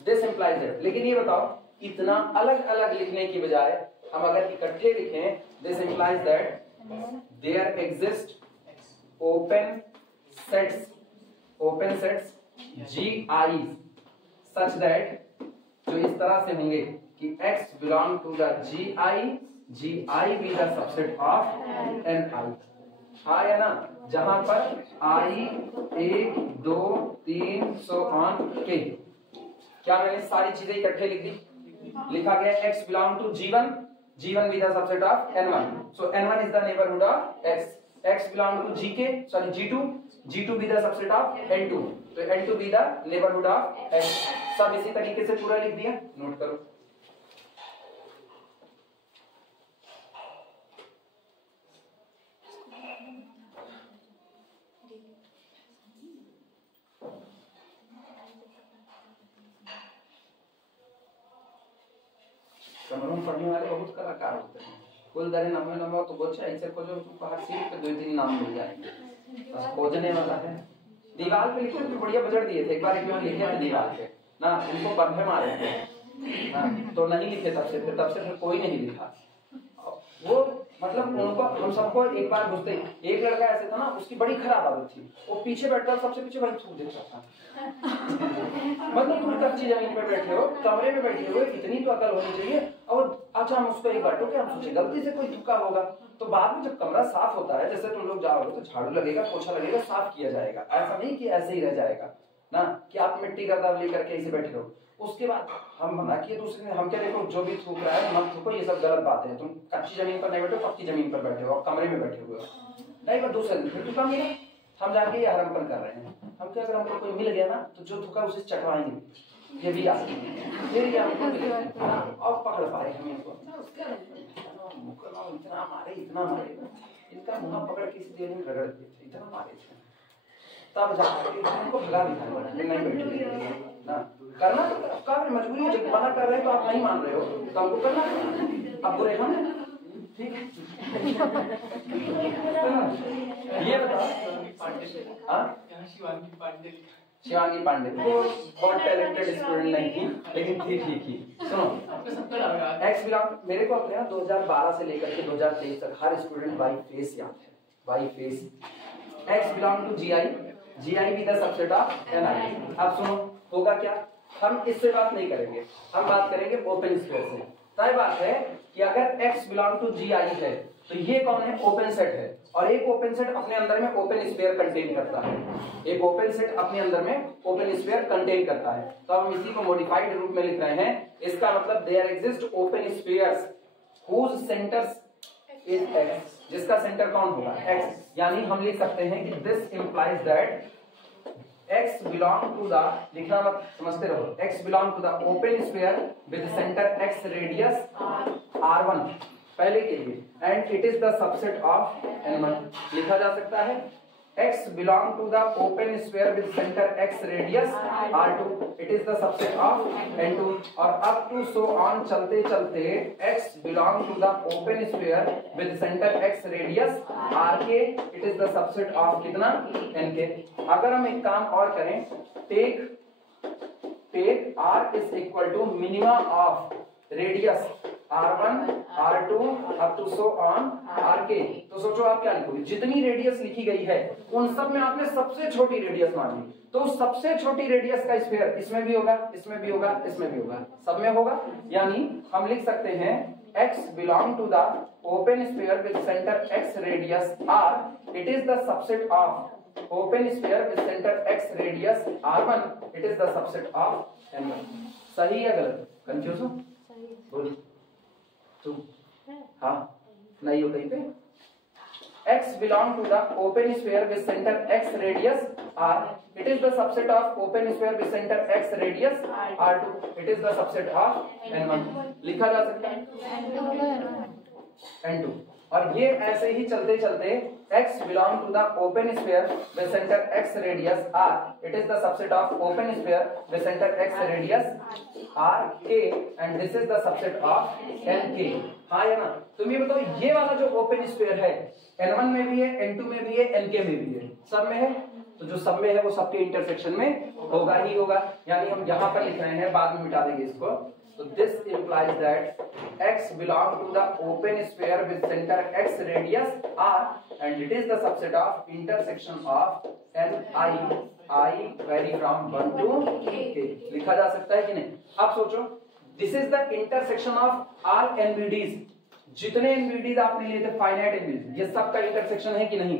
दिस implies that। लेकिन ये बताओ इतना अलग अलग लिखने की बजाय हम अगर इकट्ठे लिखें, this implies that there exist open sets GI such that जो इस तरह से होंगे कि x belong to the GI be the subset of NI। हाँ या ना, जहां पर I 1 2 3 so on k, क्या मैंने सारी चीजें इकट्ठे लिख दी, लिखा गया x belong to G1 be the subset of N1, so N1 is the neighborhood of x belong to G2 be the subset of N2, so N2 be the neighborhood of x। सब इसी तरीके से पूरा लिख दिया, नोट करो। समरूम पढ़ने वाले बहुत कलाकार होते हैं। कुल दरे नमो नमो तो बोल ऐसे खोजो तुमको हर सीट पे 2-3 नाम मिल जाएंगे, बस खोजने वाला है। दीवार पे लिखे थे, बढ़िया बजट दिए थे, एक बार एक लिखे थे दीवार पे ना, उनको बंधे मारे थे ना, तो नहीं लिखे तब से फिर कोई नहीं लिखा। वो मतलब उनको हम सबको एक बार घुसते, एक लड़का ऐसे था ना, उसकी बड़ी खराब आदत थी, वो पीछे बैठता सबसे पीछे वही थूक देता था। मतलब तुम कच्ची जमीन पे बैठे हो, कमरे में बैठे हो, इतनी तो अकल होनी चाहिए। और अच्छा हम उसको एक बार टोके, हम सोचे गलती से कोई थूका होगा, तो बाद में जब कमरा साफ होता है, जैसे तुम लोग जाओगे तो झाड़ू लगेगा, पोछा लगेगा, साफ किया जाएगा, ऐसा नहीं कि ऐसे ही रह जाएगा ना कि आप मिट्टी का दाव लेकर के ऐसे बैठे रहो। उसके बाद हम मना किए दूसरे ने, हम क्या देखो जो भी थूक रहा है मत थूको, ये सब गलत बात है, तुम कच्ची जमीन पर नहीं बैठो, पक्की जमीन पर बैठे हो और कमरे में बैठे हुए हो नहीं। पर दूसरे दिन फिर थूका मिला, हम जाके ये हरमपन कर रहे हैं। हम क्या, अगर हमको कोई मिल गया ना तो जो थूका उसे चटवाएंगे, ये भी आती है, फिर ये हमको मिलेगा और पकड़ पाए हम इनको, इतना मारे इनका मुंह पकड़ के इसी देर में रगड़ दिए थे, इतना मारे थे, तब जाकर इनको भगा दिखाया नहीं बैठे ना। करना तो आपका मजबूरी है, जब मना कर रहे हैं तो आप नहीं मान रहे हो तो हमको करना, अब बुरे हम ठीक है। ये बताओ शिवांगी पांडे बहुत टैलेंटेड स्टूडेंट नहीं थी, लेकिन थी ठीक ही। सुनो एक्स बिलोंग, मेरे को अपने 2012 से लेकर के 2023 तक हर स्टूडेंट बाई फेस याद है, by face. X belong to GI भी द सबसेट ऑफ NI। अब सुनो होगा क्या, हम इससे बात नहीं करेंगे, हम बात करेंगे ओपन स्पेयर से। तय बात है कि अगर X बिलोंग टू GI है तो ये कौन है, ओपन सेट है, और एक ओपन सेट अपने अंदर में ओपन स्पेयर कंटेन करता है, एक ओपन सेट अपने अंदर में ओपन स्पेयर कंटेन करता है। तो हम इसी को मॉडिफाइड रूप में लिख रहे हैं, इसका मतलब there exist open spheres whose centres is X, जिसका सेंटर कौन होगा, X। यानी हम लिख सकते हैं कि this implies that X belong to the, लिखना मत समझते रहो, X belong to the open sphere with center X radius R1 पहले के लिए, and it is the subset of N1। लिखा जा सकता है X belong to the open sphere with center X radius R2, it is the subset of N2, और up to so on चलते चलते X belong to the open sphere with center X radius RK, it is the subset of कितना, NK। अगर हम एक काम और करें, take R is equal to minima of radius R1, R2 up to so on RK, तो सोचो आप क्या लिखोगे, जितनी रेडियस लिखी गई है उन सब में आपने सबसे छोटी रेडियस मान ली, तो सबसे छोटी रेडियस का स्फीयर इसमें भी होगा, इसमें भी होगा, इसमें भी होगा, सब में होगा। यानी हम लिख सकते हैं X belong to the open sphere with center X radius R, it is the subset of open sphere with center X radius R1, it is the subset of N1। सही है गलत, कंफ्यूज हो, बोलिए तुम, हाँ नहीं हो कहीं पे। X belong to the open sphere with center X radius R, it is the subset of open sphere with center X radius R2, it is the subset of N1। लिखा जा सकता है N2। और ये ऐसे ही चलते चलते X belong to the open sphere with center X radius R, it is the subset of open sphere with center X radius RK, and this is the subset of NK। हाँ या ना, तुम ये बताओ ये वाला जो ओपन स्फीयर है N1 में भी है, N2 में भी है, NK में भी है, सब में है, तो जो सब में है वो सबके इंटरसेक्शन में होगा ही होगा। यानी हम यहाँ पर लिख रहे हैं, बाद में मिटा देंगे इसको, तो this implies that X belong to the open sphere with center X radius R, and it is the subset of intersection of Ni, I vary from 1 to K। लिखा जा सकता है कि नहीं। अब सोचो, this is the intersection of all NVDs, जितने NVDs आपने लिए थे फाइनाइट NVDs, ये सब का इंटरसेक्शन है कि नहीं।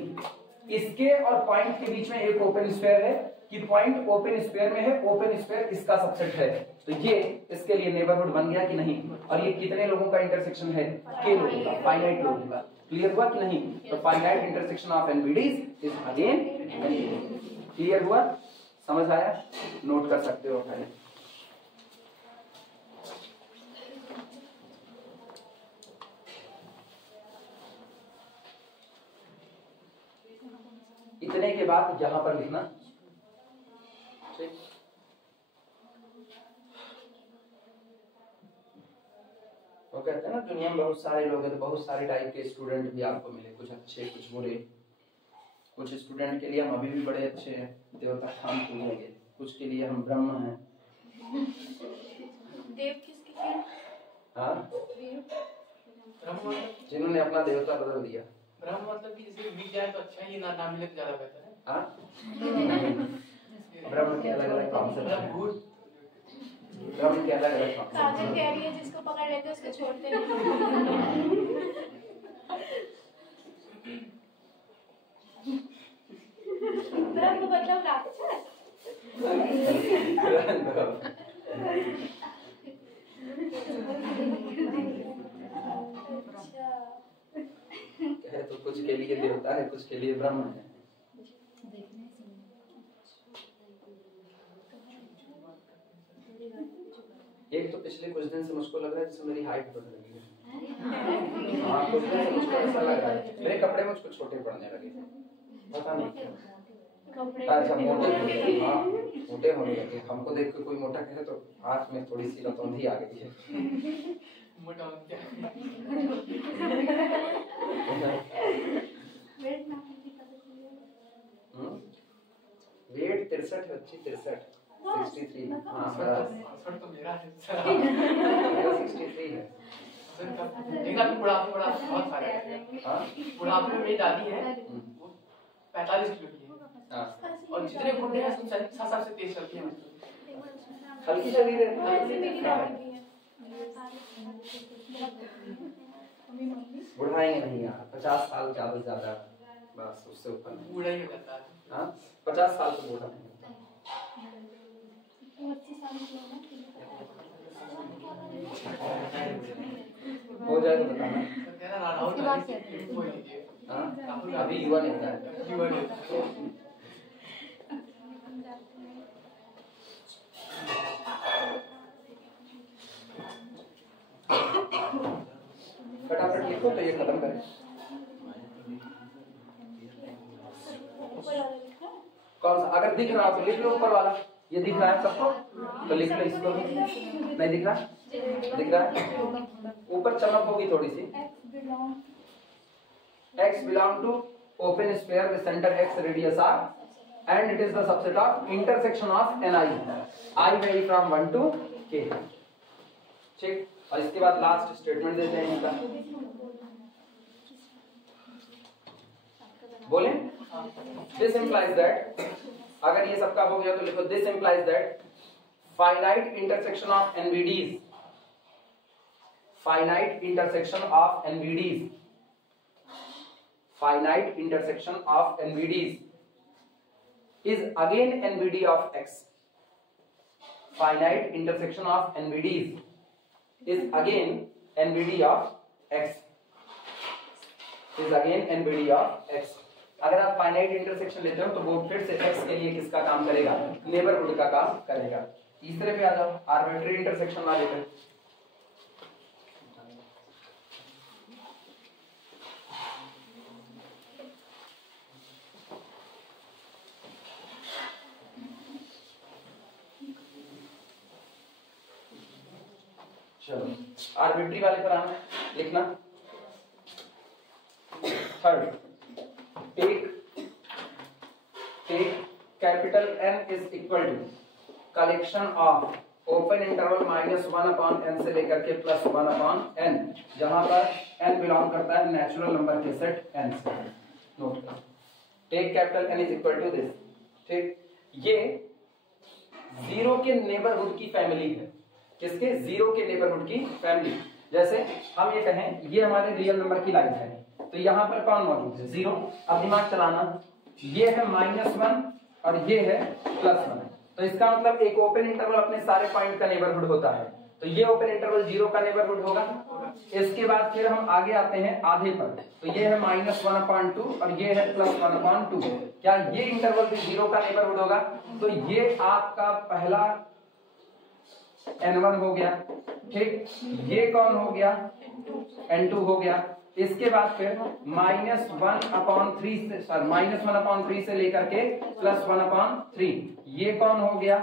इसके और पॉइंट के बीच में एक ओपन स्फीयर है कि पॉइंट ओपन स्फीयर में है, ओपन स्फीयर इसका सबसेट है, तो ये इसके लिए नेबरहुड बन गया कि नहीं। और ये कितने लोगों का इंटरसेक्शन है, के लोगों का, फाइनाइट लोगों का। क्लियर हुआ कि नहीं। तो finite intersection of NBDs is again clear हुआ, समझ आया, नोट कर सकते हो पहले। इतने के बाद यहां पर लिखना, ठीक। वो कहते हैं ना दुनिया में बहुत सारे लोग हैं तो बहुत सारे टाइप के स्टूडेंट भी आपको मिले, कुछ अच्छे कुछ बुरे। कुछ स्टूडेंट के लिए हम अभी भी बड़े अच्छे हैं, देवता काम भूलेंगे, कुछ के लिए हम ब्रह्म हैं। देव किसके लिए? हाँ, ब्रह्म जिन्होंने अपना देवता बदल दिया। ब्रह्म मतलब कि जैसे मिल जाए तो अच्छा है, ये ना मिले तो ज्यादा बेहतर है। हाँ, ब्रह्म के अलग अलग कॉन्सेप्ट हैं। भूत ब्रह्म के अलग अलग कॉन्सेप्ट काजल कह रही है जिसको पकड़ लेते हैं उसको छोड़ते नहीं। ब्रह्म मतलब राक्षस। अच्छा, है तो कुछ के लिए देवता है, कुछ के लिए ब्रह्म है। एक तो पिछले कुछ दिन से मुझको लग रहा है जैसे मेरी हाइट बढ़ रही है। हाँ, कुछ दिन से मुझको ऐसा लग रहा है, मेरे कपड़े मुझको छोटे पड़ने लगे, पता नहीं क्यों। अच्छा, मोटे, हाँ मोटे होने लगे। हमको देख के कोई मोटा कहे तो हाथ में थोड़ी सी रतौंधी आ गई है। मोटा क्या वेट 63 है बच्ची, 63 हाँ तो मेरा है 63 है। लेकिन अभी बुढ़ापे बहुत सारे हैं। हाँ बुढ़ापे में मेरी दादी है, वो 45 किलो की है। हाँ, और जितने बुढ़े हैं सब 7 से 23 चलती है। हल्की शरीर है। बुढ़ाएंगे नहीं यार, 50 साल ज्यादा से ज्यादा, बस उससे ऊपर नहीं। बूढ़ा ही करता है। हाँ, 50 साल से बूढ़ा नहीं होता। हो जाए तो बताना। हाँ, अभी युवा नेता है। फटाफट लिखो तो ये खत्म करें। कौन सा? अगर दिख रहा तो लिख लो ऊपर वाला। ये दिख रहा है सबको तो लिख लो इसको। नहीं दिख रहा? दिख रहा है? ऊपर चमक होगी थोड़ी सी। X belong to open sphere with center X radius R and it is the subset of intersection of Ni. I vary from 1 to K. ठीक, और इसके बाद लास्ट स्टेटमेंट देते हैं इनका। बोले दिस implies that, अगर ये सबका हो गया तो लिखो this implies that finite intersection of NVDs, finite intersection of NVDs, finite intersection of NVDs is again NVD of X. Finite intersection of NVDs is again NVD of X. Is again NVD of X. अगर आप फाइनाइट इंटरसेक्शन लेते हो तो वो फिर से X के लिए किसका काम करेगा? नेबरहुड का काम करेगा। तीसरे पे आ जाओ, आर्बिट्री इंटरसेक्शन वाले पे। चलो आर्बिट्री वाले पर आना, लिखना। Third, take capital N is equal to collection of open interval -1/n से लेकर के +1/n, जहां पर n बिलोंग करता है नेचुरल नंबर के सेट n से। नोट करो, take capital N is equal to this। ठीक, ये जीरो के नेबरहुड की फैमिली है। किसके? जीरो के नेबरहुड की फैमिली। जैसे हम ये कहें ये हमारे रियल नंबर की लाइन है तो यहाँ पर कौन मौजूद है? जीरो। अब दिमाग चलाना, ये है -1 और ये है +1, तो इसका मतलब एक ओपन इंटरवल अपने सारे पॉइंट का नेबरहुड होता है, तो ये ओपन इंटरवल जीरो का नेबरहुड होगा। इसके बाद फिर हम आगे आते हैं आधे पर, तो ये है -1/2 और ये है +1/2। क्या ये इंटरवल भी जीरो का नेबरहुड होगा? तो ये आपका पहला n1 हो गया। ठीक, ये कौन हो गया? n2 हो गया। इसके बाद फिर -1/3 से लेकर के +1/3, ये कौन हो गया?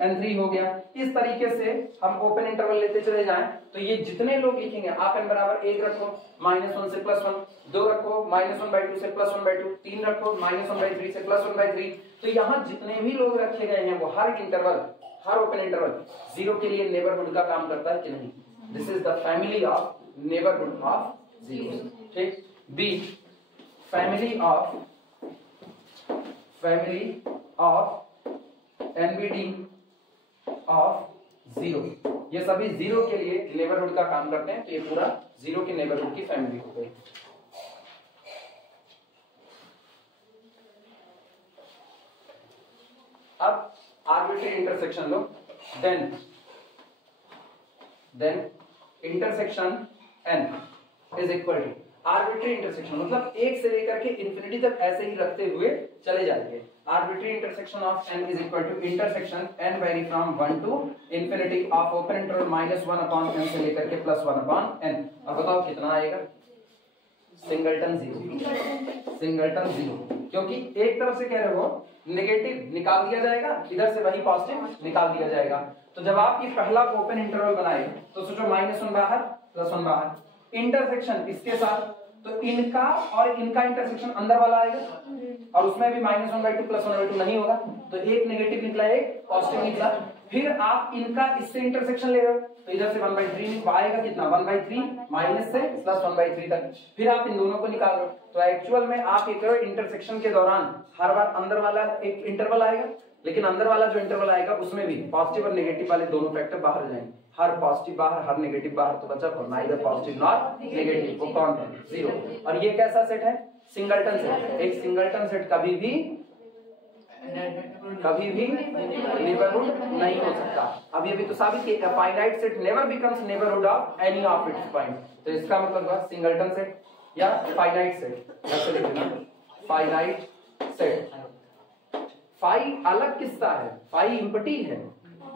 n3 हो गया। इस तरीके से हम ओपन इंटरवल लेते चले जाएं तो ये जितने लोग लिखेंगे आप n बराबर 1 रखो -1 से +1, 2 रखो -1/2 से +1/2, 3 रखो -1/3 से +1/3। तो यहाँ जितने भी लोग रखे गए हैं वो हर इंटरवल, हर ओपन इंटरवल 0 के लिए नेबरहुड का काम करता है कि नहीं। This is the family of neighbourhood of 0। ठीक। B, family of NBD of 0। ये सभी 0 के लिए नेबरहुड का काम करते हैं, तो ये पूरा 0 के नेबरहुड की फैमिली हो गई। अब आर्बिट्री इंटरसेक्शन लो, then intersection n is equal to arbitrary intersection, मतलब 1 से लेकर के इंफिनिटी तक ऐसे ही रखते हुए चले जाएंगे। Arbitrary intersection of n is equal to intersection n vary from 1 to infinity of open interval -1/n से लेकर के +1/n। अब बताओ कितना आएगा? सिंगलटन 0, क्योंकि एक तरफ से कह रहे हो नेगेटिव निकाल दिया जाएगा, इधर से वही पॉजिटिव निकाल दिया जाएगा। तो जब आप ये पहला ओपन इंटरवल बनाए तो सोचो -1 बाहर +1 बाहर, इंटरसेक्शन इसके साथ, तो इनका और इनका इंटरसेक्शन अंदर वाला आएगा और उसमें भी -1/2 +1/2 नहीं होगा, तो एक नेगेटिव निकला एक पॉजिटिव निकला। फिर आप इनका इससे इंटरसेक्शन ले रहे हो तो इधर से 1/3 आएगा, कितना 1/3 माइनस से +1/3 तक। फिर आप इन दोनों को निकाल रहे हो तो एक्चुअल में आप एक इंटरसेक्शन के दौरान हर बार अंदर वाला एक इंटरवल आएगा, लेकिन अंदर वाला जो इंटरवल आएगा उसमें भी पॉजिटिव और नेगेटिव वाले दोनों फैक्टर बाहर जाएंगे। हर पॉजिटिव बाहर, हर नेगेटिव बाहर, तो बचा नाइदर पॉजिटिव नॉट नेगेटिव, वो कौन है? 0। और ये कैसा सेट है? Singleton set. एक सिंगलटन सेट कभी भी नेबरहुड नहीं हो सकता। अब ये भी तो साबित किया, finite set never becomes neighbourhood of any of its point. तो इसका मतलब है सिंगलटन सेट या फाइनाइट सेट, ऐसे लिख देना फाइनाइट सेट। फाई अलग किस्सा है, फाई इम्पटी है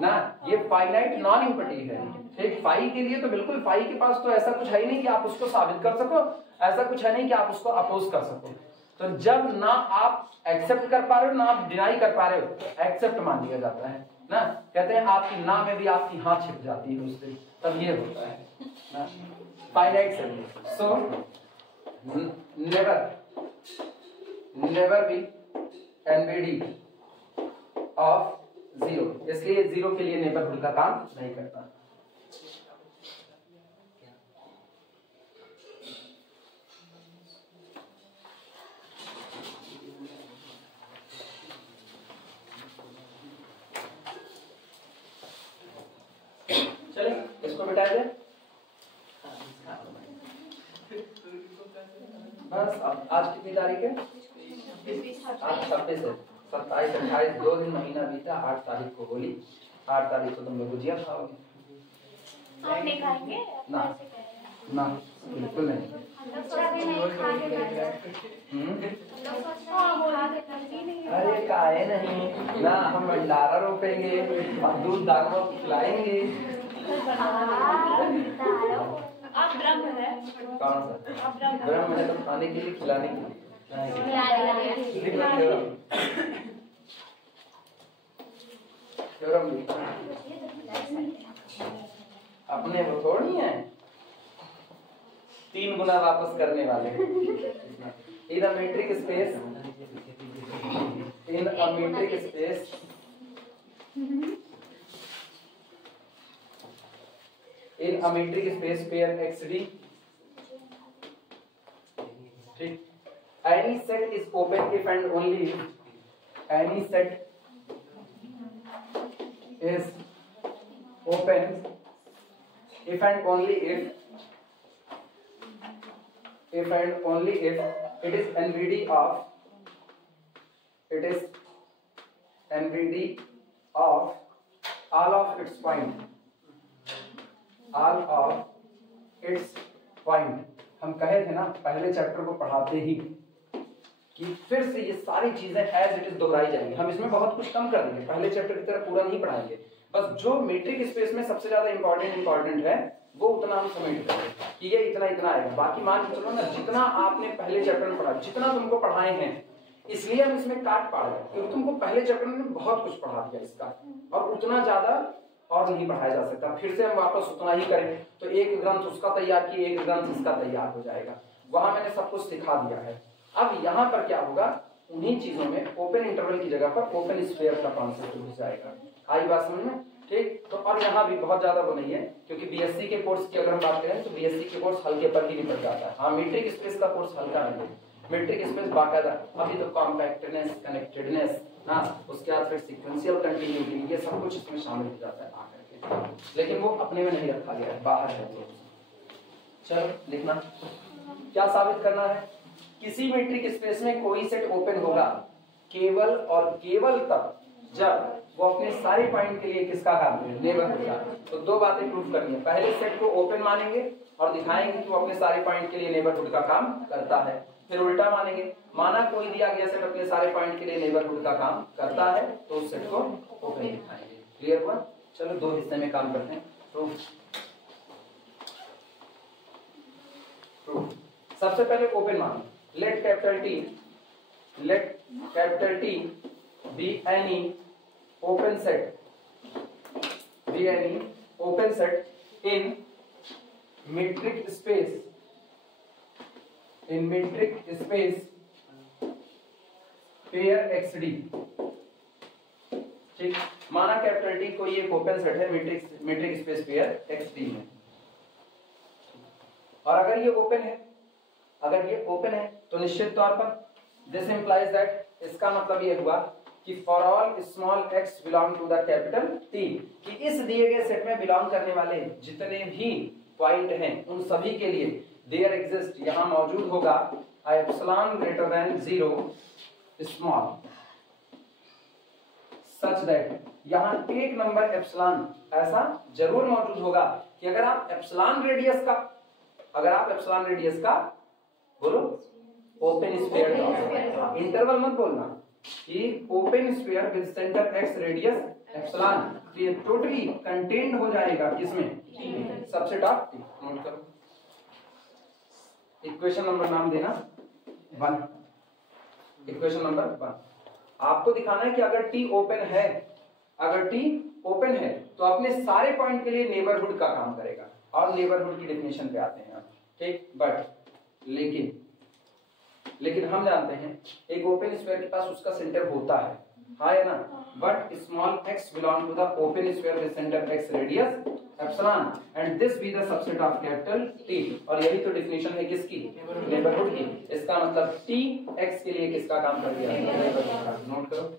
ना, ये फाइनाइट नॉन इम्पटी है। ठीक। फाई के लिए तो बिल्कुल, फाई के पास तो ऐसा कुछ है ही नहीं कि आप उसको साबित कर सको, ऐसा कुछ है नहीं कि आप उसको अपोज कर सको। तो जब ना आप एक्सेप्ट कर पा रहे हो ना आप डिनाई कर पा रहे हो, एक्सेप्ट मान लिया जाता है ना। कहते हैं आपकी ना में भी आपकी हाँ छिप जाती है उससे, तब ये होता है ना finite set. So never be NBD of 0, इसलिए 0 के लिए नेबरहुड का काम नहीं करता। चलिए इसको मिटा दे बस। आज कितनी तारीख है? आज 26 है। 27, 28, 2 दिन महीना बीता। 8 तारीख को होली। 8 तारीख को तुम लोग गुजिया खाओगे? आप नहीं खाएंगे? ना ना बिल्कुल नहीं। अरे काहे नहीं ना, हम भंडारा रोपेंगे और दूध दारू खिलाएंगे। आप ब्रह्म है? कौन सा ब्रह्म है? तो खाने के लिए खिलाने के लिए। अपने वो थोड़ी है 3 गुना वापस करने वाले। In a metric space, in a metric space in a metric space pair XD, ठीक, any set is open if and only if any set is open if and only if it is NBD of all of its point, हम कहे थे ना पहले चैप्टर को पढ़ाते ही कि फिर से ये सारी चीजें एज इट इज दोहराई जाएंगी। हम इसमें बहुत कुछ कम कर देंगे, पहले चैप्टर की तरह पूरा नहीं पढ़ाएंगे। बस जो मीट्रिक स्पेस में सबसे ज्यादा इंपॉर्टेंट है वो उतना हम समेट करेंगे कि ये इतना आएगा। बाकी मान के चलो ना, जितना आपने पहले चैप्टर में पढ़ा, जितना तुमको पढ़ाए हैं इसलिए हम इसमें काट पा रहे हैं क्योंकि तुमको पहले चैप्टर में बहुत कुछ पढ़ा दिया इसका, और उतना ज्यादा और नहीं पढ़ाया जा सकता। फिर से हम वापस उतना ही करें तो एक ग्रंथ उसका तैयार किए, एक ग्रंथ इसका तैयार हो जाएगा। वहां मैंने सब कुछ सिखा दिया है। अब यहाँ पर क्या होगा, उन्हीं चीजों में ओपन इंटरवल की जगह पर ओपन स्फीयर का कॉन्सेप्ट हो जाएगा। आई बात समझ में? ठीक। तो और यहाँ भी बहुत ज्यादा वो नहीं है क्योंकि बीएससी के कोर्स की अगर हम बात करें तो बीएससी के कोर्स हल्के पर ही निपट जाता है। हाँ, मीट्रिक स्पेस का कोर्स हल्का नहीं है, मीट्रिक स्पेस बाकायदा अभी तो कॉम्पैक्टनेस, कनेक्टेडनेस, हाँ, उसके बाद फिर सीक्वेंशियल कंटिन्यूटी, ये सब कुछ इसमें शामिल हो जाता है आकर के, लेकिन वो अपने में नहीं रखा गया है, बाहर है। तो चलो लिखना, क्या साबित करना है, किसी मीट्रिक स्पेस में कोई सेट ओपन होगा केवल और केवल तब जब वो अपने सारे पॉइंट के लिए किसका काम करे, नेबरहुड का। तो दो बातें प्रूफ करनी है, पहले सेट को ओपन मानेंगे और दिखाएंगे कि वो अपने सारे पॉइंट के लिए नेबरहुड का काम करता है, फिर उल्टा मानेंगे, माना कोई दिया गया सेट अपने सारे पॉइंट के लिए नेबरहुड का काम करता है तो उस सेट को ओपन दिखाएंगे। क्लियर हुआ? चलो दो हिस्से में काम करते हैं। प्रूफ सबसे पहले ओपन मानो, let capital T be any open set in metric space pair xd। ठीक, माना कैपिटल टी कोई एक ओपन सेट है मीट्रिक स्पेस पेयर xd में, और अगर ये ओपन है तो निश्चित तौर पर दिस इंप्लाइज दैट, इसका मतलब ये हुआ कि for all small x belong to the capital T, कि इस दिए गए सेट में बिलोंग करने वाले जितने भी पॉइंट हैं उन सभी के लिए देयर एग्जिस्ट, यहां मौजूद होगा epsilon greater than 0 small such that, यहां एक नंबर एप्सिलॉन ऐसा जरूर मौजूद होगा कि अगर आप एप्सिलॉन रेडियस का बोलो ओपन स्फीयर, इंटरवल मत बोलना, कि open sphere with centre x radius epsilon, तो ये टोटली कंटेन्ड हो जाएगा किसमें, सबसेट ऑफ T। नोट करो, इक्वेशन नंबर नाम देना 1, इक्वेशन नंबर 1। आपको दिखाना है कि अगर T ओपन है तो अपने सारे पॉइंट के लिए नेबरहुड का काम करेगा, और नेबरहुड की डेफिनेशन पे आते हैं। ठीक, बट लेकिन हम जानते हैं एक ओपन स्फीयर के पास उसका सेंटर होता है, हाँ है ना, but small x belong to the open sphere with centre x radius epsilon and this be the subset of capital T, और यही तो डेफिनेशन है किसकी, नेबरहुड की। इसका मतलब T x के लिए किसका काम कर दिया, नेबरहुड का। नोट करो,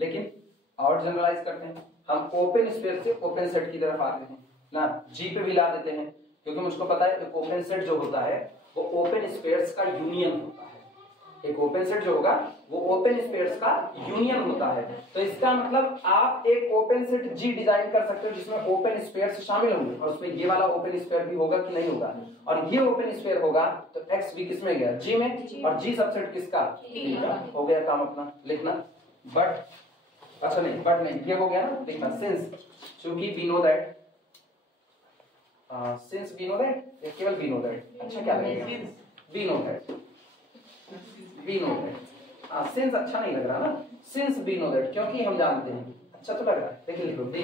लेकिन और जनरलाइज करते हैं, हम ओपन स्फीयर से ओपन सेट की तरफ आते हैं ना, G पे भी ला देते हैं क्योंकि मुझको पता है एक ओपन सेट जो होता है वो ओपन स्फीयर्स का यूनियन होता है। एक ओपन सेट जो होगा वो ओपन स्फीयर्स का यूनियन होता है। तो इसका मतलब आप एक ओपन सेट G डिजाइन कर सकते हो जिसमें ओपन स्फीयर्स शामिल होंगे, और उसमें ये वाला ओपन स्फीयर भी होगा कि नहीं होगा, और ये ओपन स्फीयर होगा तो x भी किसमें गया, G में, और G सबसेट किसका, T का। हो गया काम अपना, लिखना। बट अच्छा नहीं, बट नहीं, ये हो गया ना, लिखना सिंस, चूंकि we know that, since we know that, केवल we know that, अच्छा क्या लगेगा, we know that, since अच्छा नहीं लग रहा ना, since we know that, क्योंकि हम जानते हैं, अच्छा तो लग रहा है, देखिए लिखो we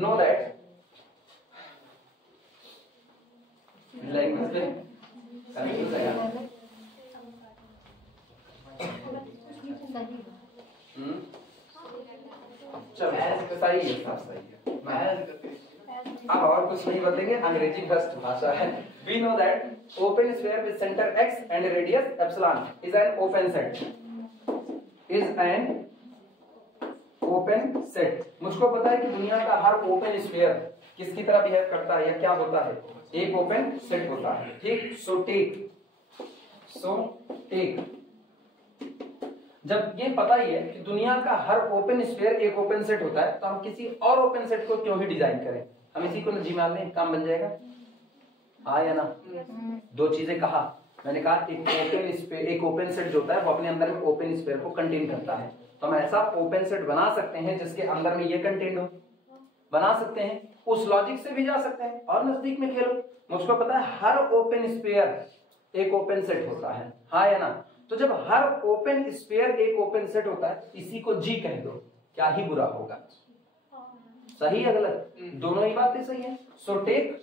know that, like this, confuse है यार, चलो सही है, सब सही है। अब और कुछ नहीं बदलेंगे, अंग्रेजी भ्रष्ट भाषा है। We know that open sphere with center x and radius epsilon is an open set। मुझको पता है कि दुनिया का हर ओपन स्फीयर किसकी तरह बिहेव करता है या क्या होता है, एक ओपन सेट होता है। ठीक, सो टेक जब ये पता ही है कि दुनिया का हर ओपन स्फीयर एक ओपन सेट होता है, तो हम किसी और ओपन सेट को क्यों ही डिजाइन करें, हम इसी को जी मान लें, काम बन जाएगा, हाँ या ना। दो चीजें कहा मैंने, कहा एक ओपन सेट जो होता है वो अपने अंदर में ओपन स्फीयर को कंटेन करता है, तो हम ऐसा ओपन सेट बना सकते हैं जिसके अंदर में ये कंटेन हो, बना सकते हैं, उस लॉजिक से भी जा सकते हैं और नजदीक में खेलो। मुझको पता है हर ओपन स्फीयर एक ओपन सेट होता है, हाँ या ना? तो जब हर ओपन स्फीयर एक ओपन सेट होता है, इसी को जी कह दो, क्या ही बुरा होगा? सही है गलत? दोनों ही बातें सही है। सो टेक,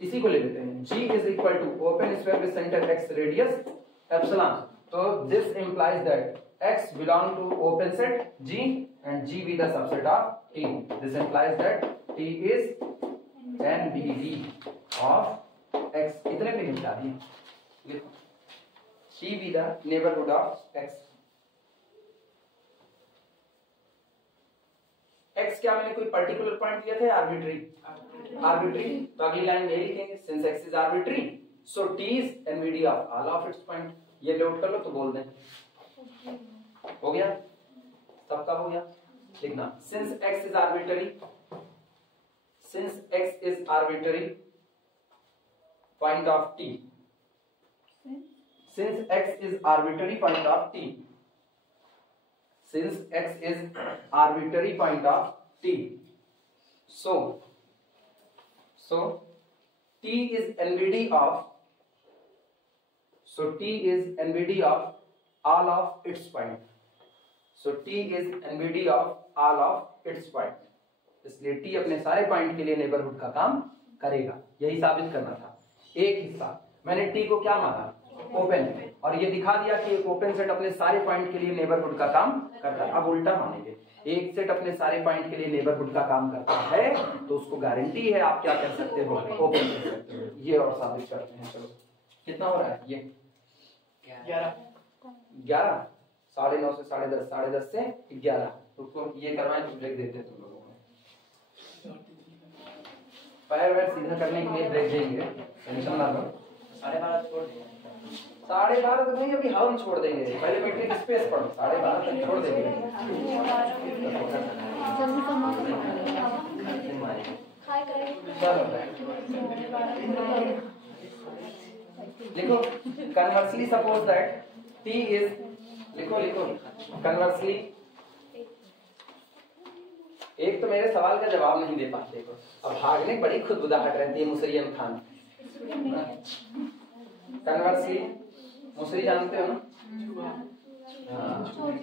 इसी को ले लेते हैं, G is equal to open sphere with centre x radius epsilon. तो this implies that x belong to open set G and G be the subset of T. This implies that T is NBD of X. इतने पे निपटा दिए, लिखो T be the neighborhood of X. X क्या मैंने कोई पर्टिकुलर पॉइंट दिया था, आर्बिट्री? आर्बिट्री। तो अगली लाइन यही लिखेंगे, since X is arbitrary so T is NBD of all of its point. ये नोट कर लो तो बोल दें। हो गया? सबका हो गया? लिखना, since x is arbitrary, since x is arbitrary point of t, since x is arbitrary point of t, since x is arbitrary point of t, so t is NBD of, so t is NBD of all of its point. So t is NBD of all of its point. इसलिए t अपने सारे पॉइंट के लिए नेबरहुड का काम करेगा, यही साबित करना था। एक हिस्सा मैंने t को क्या माना, ओपन, और ये दिखा दिया कि एक ओपन सेट अपने सारे पॉइंट के लिए नेबरहुड का काम करता है। अब उल्टा मानेंगे, एक सेट अपने सारे पॉइंट के लिए नेबरहुड का काम करता है तो उसको गारंटी है आप क्या कर सकते हो, ओपन कर सकते हो। ये और साबित करते हैं। चलो कितना हो रहा है ये? 11, 9:30 से 10:30, 10:30 से 11। तो ये करवाएं तो ब्रेक देते तुम लोगों को। पैर वैर सीधा करने के लिए ब्रेक देंगे, टेंशन ना लो। 12:30 छोड़ देंगे। 12:30 तक नहीं, अभी हम छोड़ देंगे, पहले मीट्रिक स्पेस पढ़ो, 12:30 तक छोड़ देंगे। लिखो, conversely suppose that T is, लिखो कन्वर्सली, एक तो मेरे सवाल का जवाब नहीं दे पाते हो, अब भागने बड़ी खुदबुदाहट रहती है मुसैयम खान। कन्वर्सली, मुसरी जानते हो ना?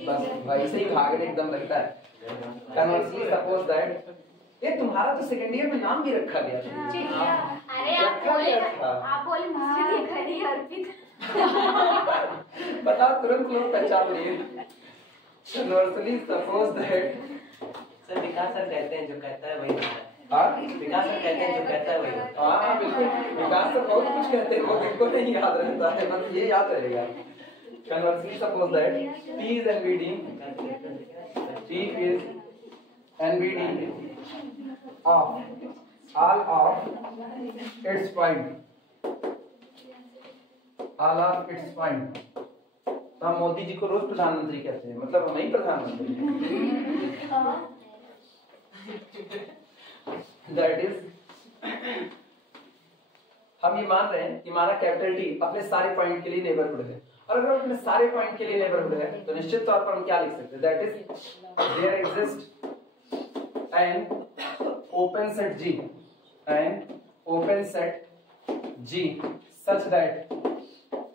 बस वैसे ही भागने एकदम लगता है। कन्वर्सली सपोज दैट, ये तुम्हारा तो सेकेंड ईयर में नाम भी रखा गया था। अरे आप बोले मुसरी खड़ी अर्पित बताओ, तुरंत लोग पहचान लिए। Conversely suppose that, sir Vikas sir कहते हैं जो कहता है वही होता है। हाँ, विकास सर कहते हैं जो कहता है वही होता है। हाँ बिल्कुल, विकास सर बहुत कुछ कहते हैं, वो बिल्कुल नहीं याद रहता है, मतलब ये याद रहेगा। Conversely suppose that T is NBD, T is NBD of all of its point, all of its point। तो हम मोदी जी को रोज प्रधानमंत्री कहते हैं, मतलब हम ही प्रधानमंत्री हैं। दैट इज, हम ये मान रहे हैं कि हमारा कैपिटल टी अपने सारे पॉइंट के लिए नेबरहुड है, और अगर अपने सारे पॉइंट के लिए नेबरहुड है तो निश्चित तौर पर हम क्या लिख सकते हैं, that is there exist an open set G, an open set G such that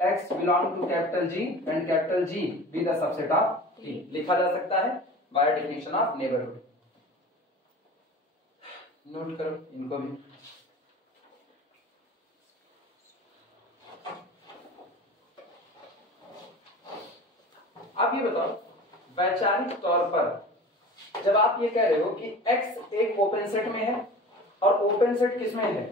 X belong to capital G and capital G be the subset of T। लिखा जा सकता है by definition of neighborhood। Note करो इनको भी। अब ये बताओ, वैचारिक तौर पर जब आप ये कह रहे हो कि X एक ओपन सेट में है और ओपन सेट किस में है,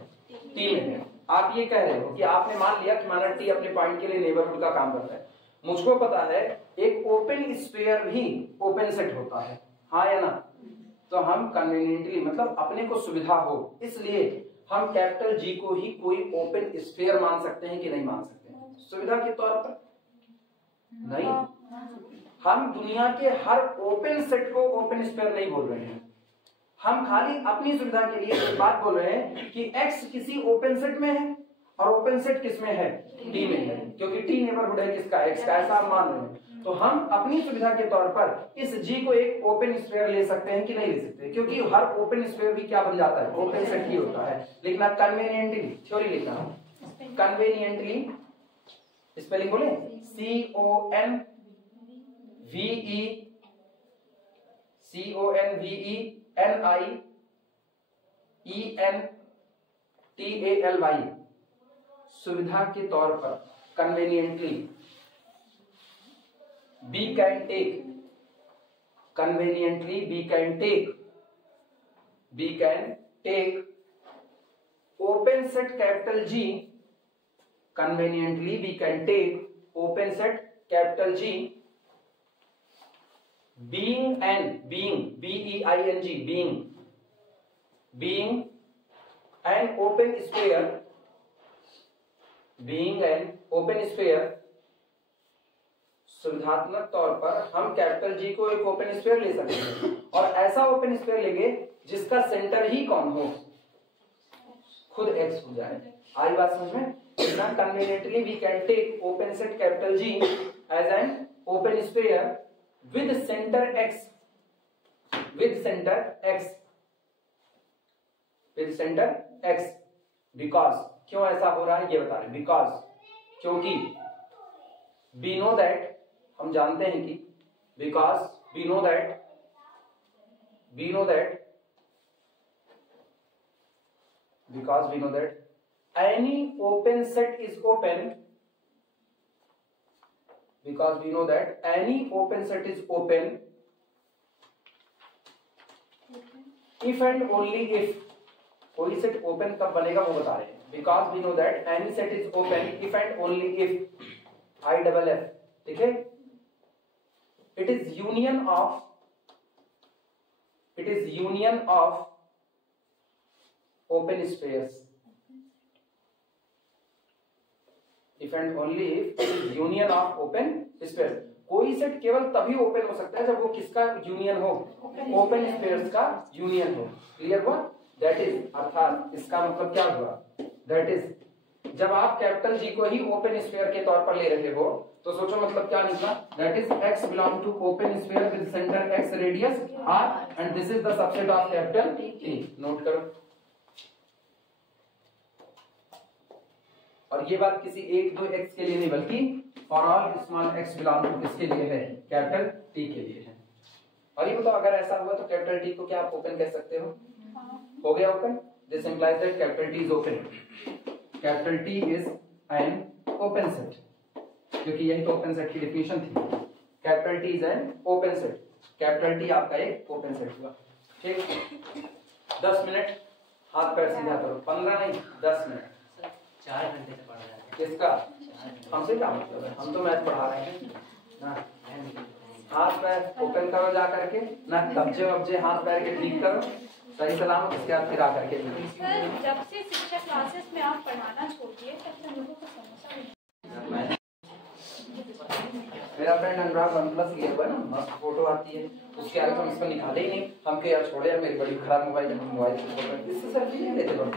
T में है, आप ये कह रहे हो कि आपने मान लिया कि माना T अपने पॉइंट के लिए नेबरहुड का काम करता है। मुझको पता है एक ओपन स्फीयर भी ओपन सेट होता है, हाँ या ना? तो हम कन्वीनियंटली, मतलब अपने को सुविधा हो, इसलिए हम कैपिटल G को ही कोई ओपन स्फीयर मान सकते हैं कि नहीं मान सकते हैं? सुविधा के तौर पर नहीं, हम दुनिया के हर ओपन सेट को ओपन स्फीयर नहीं बोल रहे हैं, हम खाली अपनी सुविधा के लिए एक बात बोल रहे हैं कि X किसी ओपन सेट में है और ओपन सेट किसमें है? टी में है, क्योंकि टी नेबरहुड है किसका? एक्स का, ऐसा आप मान रहे हैं। तो हम अपनी सुविधा के तौर पर इस जी को एक ओपन स्फीयर ले सकते हैं कि नहीं ले सकते? क्योंकि हर ओपन स्फीयर भी क्या बन जाता है? ओपन सेट ही होता है। लिखना कन्वीनियंटली, थ्योरी लिखना कन्वीनियंटली, स्पेलिंग बोले CONVENIENTALY, सुविधा के तौर पर conveniently we can take, conveniently we can take open set capital G, conveniently we can take open set capital G being an open sphere, सुविधात्मक तौर पर हम कैपिटल जी को एक ओपन स्फीयर ले सकते हैं, और ऐसा ओपन स्फीयर लेंगे जिसका सेंटर ही कौन हो? खुद एक्स हो जाए। आई बात समझ में? इतना conveniently we can take open set capital G as an open sphere with centre x, because, क्यों ऐसा हो रहा है ये बता रहे, बिकॉज, क्योंकि we know that, हम जानते हैं कि, because we know that any open set is open, if and only if, कोई सेट ओपन कब बनेगा वो बता रहे हैं, because we know that any set is open if and only if IFF, ठीक है, it is union of open spheres, if and only if it is union of open spheres। कोई सेट केवल तभी ओपन हो सकता है जब वो किसका यूनियन हो? ओपन स्फीयर्स का यूनियन हो। क्लियर हुआ? दैट इज, अर्थात इसका मतलब क्या हुआ? दैट इज, जब आप कैपिटल जी को ही ओपन स्फीयर के तौर पर ले रहे हो तो सोचो मतलब क्या निकला? That is x belong to open sphere with centre x radius r and this is the subset of capital T। Note करो। और ये बात किसी एक दो x के लिए नहीं बल्कि for all small x belong to किसके लिए है? कैपिटल T के लिए है। और ये बताओ अगर ऐसा हुआ तो कैपिटल T को क्या आप ओपन कह सकते हो? हो गया open. This implies that capital T is open. Capital T is an open set, क्योंकि यही तो ओपन सेट की डेफिनेशन थी। Capital T is an open set, capital T आपका एक ओपन सेट हुआ। ठीक, 10 मिनट हाथ पैर सीधा करो। 15 नहीं, 10 मिनट। 4 घंटे से पढ़ रहे हैं। किसका? हमसे क्या मतलब है? हम तो मैथ पढ़ा रहे हैं ना। हाथ पैर ओपन करो जा करके ना, कब्जे वब्जे हाथ पैर के ठीक करो, सही सलामत, उसके बाद फिर आकर के। सर जब से शिक्षा क्लासेस में आप पढ़ाना छोड़ दिए तब से लोगों को समस्या नहीं। मेरा फ्रेंड अनुराग OnePlus लिया हुआ है ना, मस्त फोटो आती है उसके आगे, हम इसको निकाले ही नहीं। हम के यार छोड़े यार, मेरी बड़ी खराब मोबाइल है, मोबाइल से फोटो इससे सेल्फी नहीं लेते लोग।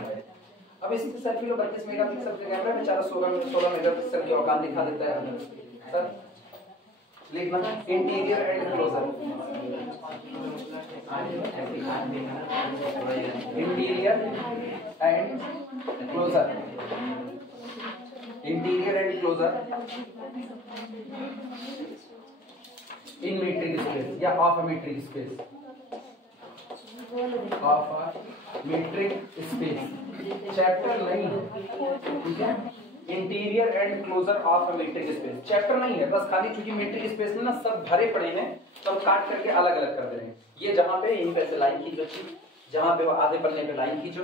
अब इससे सेल्फी लो, 32 मेगापिक्सल का कैमरा बेचारा 16 मेगापिक्सल की औकात दिखा देता है। सर लिखना interior and closure, interior and closure, interior and closure in metric space या of a metric space, of a metric space. Chapter नहीं, ठीक है, interior and closure of a metric space. Chapter नहीं है, बस खाली चूंकि मीट्रिक स्पेस में ना सब भरे पड़े हैं, सब काट करके अलग अलग कर दे रहे हैं। ये जहां पे यहीं पे लाइन खींचो, जहां पे वो आधे पन्ने पे लाइन खींचो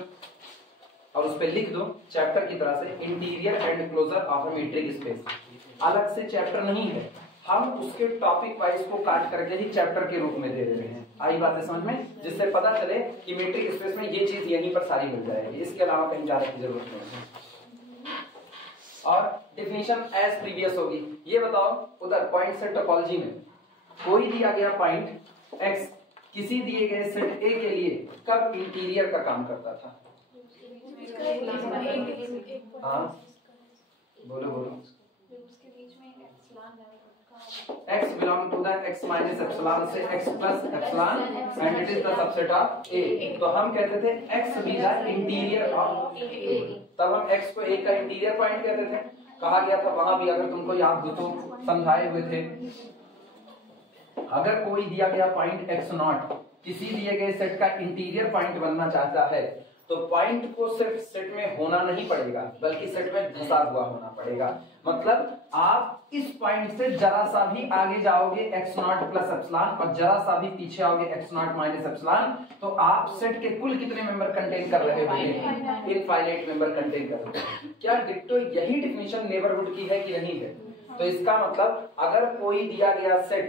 और उस पे लिख दो चैप्टर की तरह से interior and closure of a metric space. अलग से चैप्टर नहीं है, हम उसके टॉपिक वाइज को काट करके ही चैप्टर के रूप में दे रहे हैं। आई बात है समझ में? जिससे पता चले कि मीट्रिक स्पेस में ये चीज यहीं पर सारी मिल जाएगी, इसके अलावा कहीं जाने की जरूरत नहीं है। और डेफिनेशन एज प्रीवियस होगी। ये बताओ उधर पॉइंट सेट टोपोलॉजी में कोई दिया गया पॉइंट x किसी दिए गए सेट A के लिए कब इंटीरियर का काम करता था? हाँ बोलो बोलो। उसके बीच में एक एप्सिलॉन है। x belong to the x minus epsilon से x plus epsilon and it is the subset of a। तो हम कहते थे x be the interior of a, तब हम x को a का इंटीरियर पॉइंट कहते थे। कहा गया था वहां भी, अगर तुमको याद हो तो समझाए हुए थे, अगर कोई दिया गया पॉइंट x नॉट किसी दिए गए सेट का इंटीरियर पॉइंट बनना चाहता है तो पॉइंट को सिर्फ सेट में होना नहीं पड़ेगा बल्कि सेट में धंसा हुआ होना पड़ेगा। मतलब आप इस पॉइंट से जरा सा भी आगे जाओगे x नॉट प्लस एप्सिलॉन और जरा सा भी पीछे आओगे x नॉट माइनस एप्सिलॉन तो आप सेट के कुल कितने मेंबर कंटेन कर रहे होंगे? इनफाइनाइट मेंबर कंटेन कर रहे हो। क्या डिक्टो यही डिफिनेशन नेबरहुड की है कि नहीं है? तो इसका मतलब अगर कोई दिया गया सेट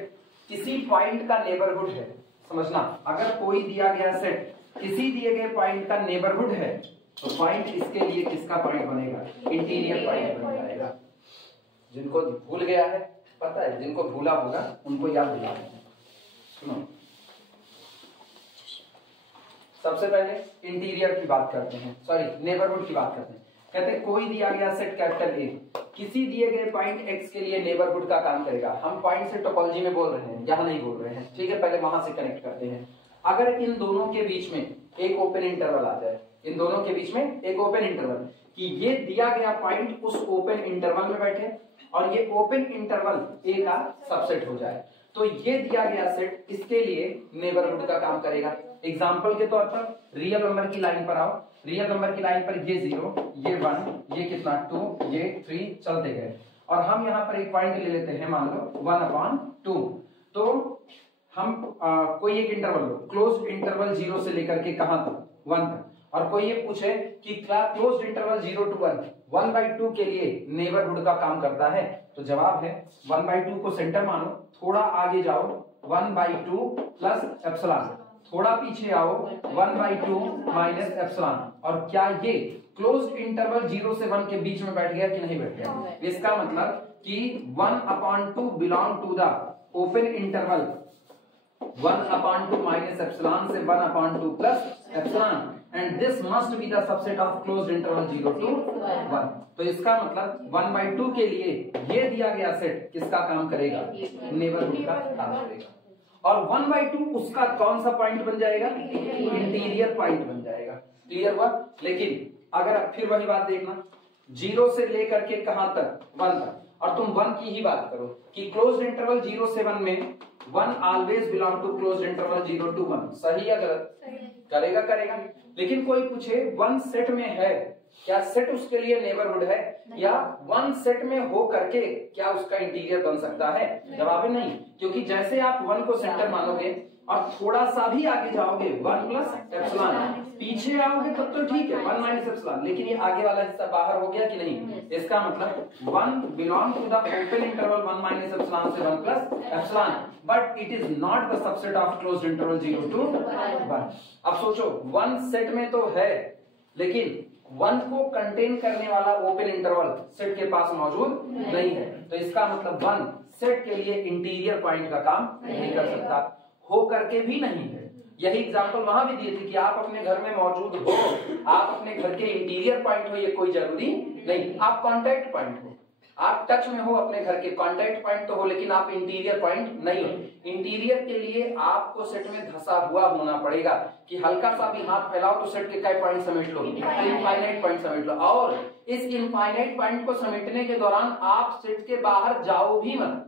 किसी पॉइंट का नेबरहुड है, समझना, अगर कोई दिया गया सेट किसी दिए गए पॉइंट का नेबरहुड है तो पॉइंट इसके लिए किसका पॉइंट बनेगा? इंटीरियर पॉइंट बन जाएगा। जिनको भूल गया है पता है, जिनको भूला होगा उनको याद दिला दें। सुनो, सबसे पहले इंटीरियर की बात करते हैं, सॉरी नेबरहुड की बात करते हैं। कहते हैं कोई दिया गया सेट कैपिटल ए किसी दिए गए पॉइंट x के लिए नेबरहुड का काम करेगा। हम पॉइंट से टोपोलॉजी में बोल रहे हैं, यहां नहीं बोल रहे हैं, ठीक है? पहले वहां से कनेक्ट करते हैं। अगर इन दोनों के बीच में एक ओपन इंटरवल आ जाए, इन दोनों के बीच में एक ओपन इंटरवल, कि ये दिया गया पॉइंट उस ओपन इंटरवल में बैठे और ये ओपन इंटरवल ए का सबसेट हो जाए, तो ये दिया गया सेट इसके लिए नेबरहुड का काम करेगा। एग्जांपल के तौर पर रियल नंबर की लाइन पर आओ, रियल नंबर की लाइन पर ये 0, ये 1, ये कितना 2, ये 3 चलते गए और हम यहाँ पर एक पॉइंट ले लेते हैं, मान लो 1/2। तो हम कोई एक इंटरवल लो, क्लोज्ड इंटरवल 0 से लेकर के कहां तक? 1 तक। और कोई ये पूछे कि क्लोज्ड इंटरवल 0 to 1 1/2 के लिए नेबरहुड का काम करता है, तो जवाब है 1/2 को सेंटर मानो, थोड़ा आगे जाओ 1/2 प्लस एप्सिलॉन, थोड़ा पीछे आओ 1/2 माइनस एप्सिलॉन। और क्या ये क्लोज्ड इंटरवल 0 से 1 के बीच में बैठ गया कि नहीं बैठ गया? इसका मतलब कि 1/2 belong to the open interval 1/2 minus epsilon से 1/2 plus epsilon and this must be the subset of closed interval 0 to 1। तो इसका मतलब 1/2 के लिए ये दिया गया सेट किसका काम करेगा? नेबरहुड का काम करेगा। और 1/2 उसका कौन सा पॉइंट बन जाएगा? इंटीरियर पॉइंट बन जाएगा। क्लियर हुआ? लेकिन अगर फिर वही बात देखना, 0 से लेकर के कहां तक? 1 तक, और तुम 1 की ही बात करो कि क्लोज्ड इंटरवल 0 से 1 में 1 always belong to closed interval 0 to 1। सही या गलत? करेगा करेगा। लेकिन कोई पूछे 1 सेट में है, क्या सेट उसके लिए नेबरहुड है? या 1 सेट में हो करके क्या उसका इंटीरियर बन सकता है? जवाब है नहीं, क्योंकि जैसे आप 1 को सेंटर मानोगे और थोड़ा सा भी आगे जाओगे 1 प्लस एप्सिलॉन, पीछे आओगे तब तो ठीक है 1 माइनस एप्सिलॉन, लेकिन ये आगे वाला हिस्सा बाहर हो गया कि नहीं? इसका मतलब 1 belong to the open interval 1 minus epsilon से 1 plus epsilon, but it is not the subset of closed interval 0 to 1। अब सोचो 1 सेट में तो है, लेकिन 1 को कंटेन करने वाला ओपन इंटरवल सेट के पास मौजूद नहीं है, तो इसका मतलब 1 सेट के लिए इंटीरियर पॉइंट का काम नहीं कर सकता, हो करके भी नहीं है। यही एग्जांपल वहां भी दिए थे कि आप अपने घर में मौजूद हो, आप अपने घर के इंटीरियर पॉइंट हो, ये कोई जरूरी नहीं। आप कॉन्टैक्ट पॉइंट हो, आप टच में हो अपने घर के, कॉन्टैक्ट पॉइंट तो हो, लेकिन आप इंटीरियर पॉइंट नहीं हो। इंटीरियर के लिए आपको सेट में धंसा हुआ होना पड़ेगा कि हल्का सा भी हाथ फैलाओ तो सेट के कई पॉइंट समेट लो, इनफाइनाइट पॉइंट समेट लो। और इस इनफाइनाइट पॉइंट को समेटने के दौरान आप सेट के बाहर जाओ भी मत,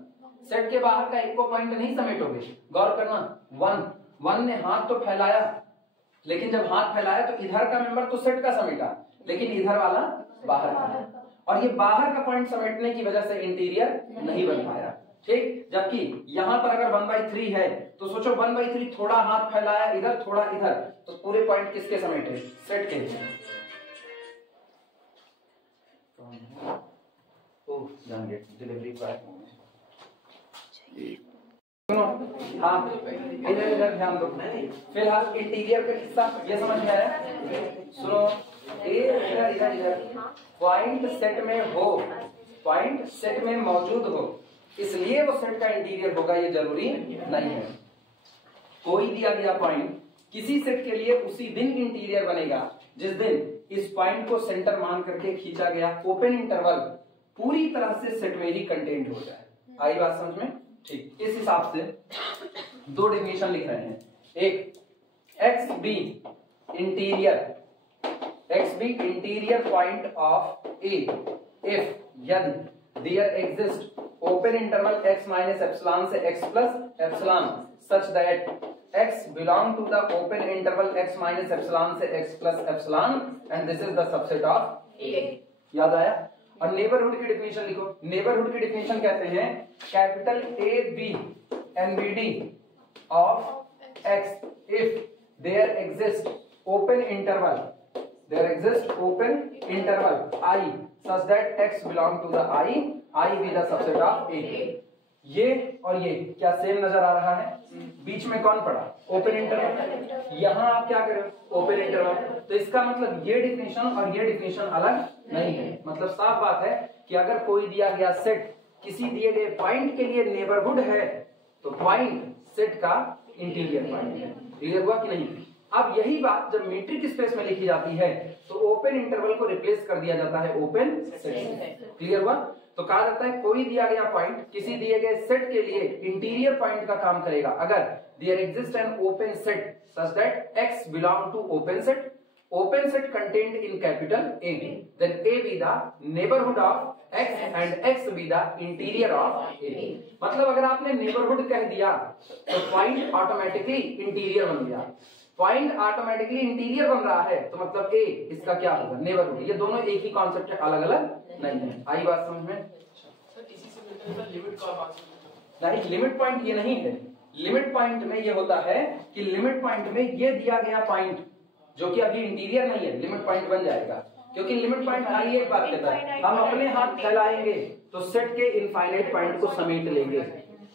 सेट के बाहर का एक को पॉइंट नहीं समेटोगे। गौर करना, 1 ने हाथ तो फैलाया, लेकिन जब हाथ फैलाया तो इधर का मेंबर तो सेट का समेटा, लेकिन इधर वाला बाहर का है, और ये बाहर का पॉइंट समेटने की वजह से इंटीरियर नहीं बन पाया। ठीक, जबकि यहां पर अगर 1/3 है तो सोचो 1/3 थोड़ा हाथ फैलाया इधर, थोड़ा इधर, तो पूरे पॉइंट किसके समेटे? सेट के। डिलीवरी हाँ, इधर इधर ध्यान दो। फिलहाल इंटीरियर का हिस्सा ये समझ में आया? सुनो, इधर इधर इधर पॉइंट सेट में हो, पॉइंट सेट में मौजूद हो, इसलिए वो सेट का इंटीरियर होगा, ये जरूरी नहीं है। कोई दिया गया पॉइंट किसी सेट के लिए उसी दिन इंटीरियर बनेगा जिस दिन इस पॉइंट को सेंटर मान करके खींचा गया ओपन इंटरवल पूरी तरह से सेट में ही कंटेंट हो जाए। आई बात समझ में? ठीक, इस हिसाब से दो डेफिनेशन लिख रहे हैं। एक X be interior point of A if यदि there exist open interval x minus epsilon से x plus epsilon such that x belong to the open interval x minus epsilon से x plus epsilon and this is the subset of A। याद आया? और नेबरहुड की डेफिनेशन लिखो। नेबरहुड की डेफिनेशन कहते हैं capital A B NBD of x if there exists open interval I such that x belong to the I be the subset of A। ये और ये क्या सेम नजर आ रहा है? बीच में कौन पड़ा? Open interval. यहाँ आप क्या करें? Open interval. तो इसका मतलब ये डिफिनेशन और ये डिफिनेशन अलग नहीं है। मतलब साफ बात है कि अगर कोई दिया गया सेट किसी दिए गए पॉइंट के लिए नेबरहुड है तो पॉइंट सेट का इंटीरियर पॉइंट है। क्लियर हुआ कि नहीं? अब यही बात जब मीट्रिक स्पेस में लिखी जाती है तो ओपन इंटरवल को रिप्लेस कर दिया जाता है ओपन सेट से। क्लियर हुआ? तो कहा जाता है कोई दिया गया पॉइंट किसी दिए गए सेट के लिए इंटीरियर पॉइंट का काम करेगा अगर there exist an open set such that x belong to open set contained in capital A, then A be the neighborhood of x and x be the interior of A। मतलब अगर आपने नेबरहुड कह दिया तो पॉइंट ऑटोमेटिकली इंटीरियर बन गया। पॉइंट ऑटोमेटिकली इंटीरियर बन रहा है तो मतलब A इसका क्या होगा? नेबरहुड। ये दोनों एक ही कॉन्सेप्ट है, अलग अलग नहीं है। आई बात समझ में? सर इसी से मिलकर लिमिट का नहीं, लिमिट पॉइंट ये नहीं है। लिमिट पॉइंट में ये होता है कि लिमिट पॉइंट में ये दिया गया पॉइंट जो कि अभी इंटीरियर नहीं है लिमिट पॉइंट बन जाएगा, क्योंकि लिमिट पॉइंट खाली एक बात कहता है हम अपने हाथ फैलाएंगे तो सेट के इनफाइनाइट पॉइंट को समेट लेंगे।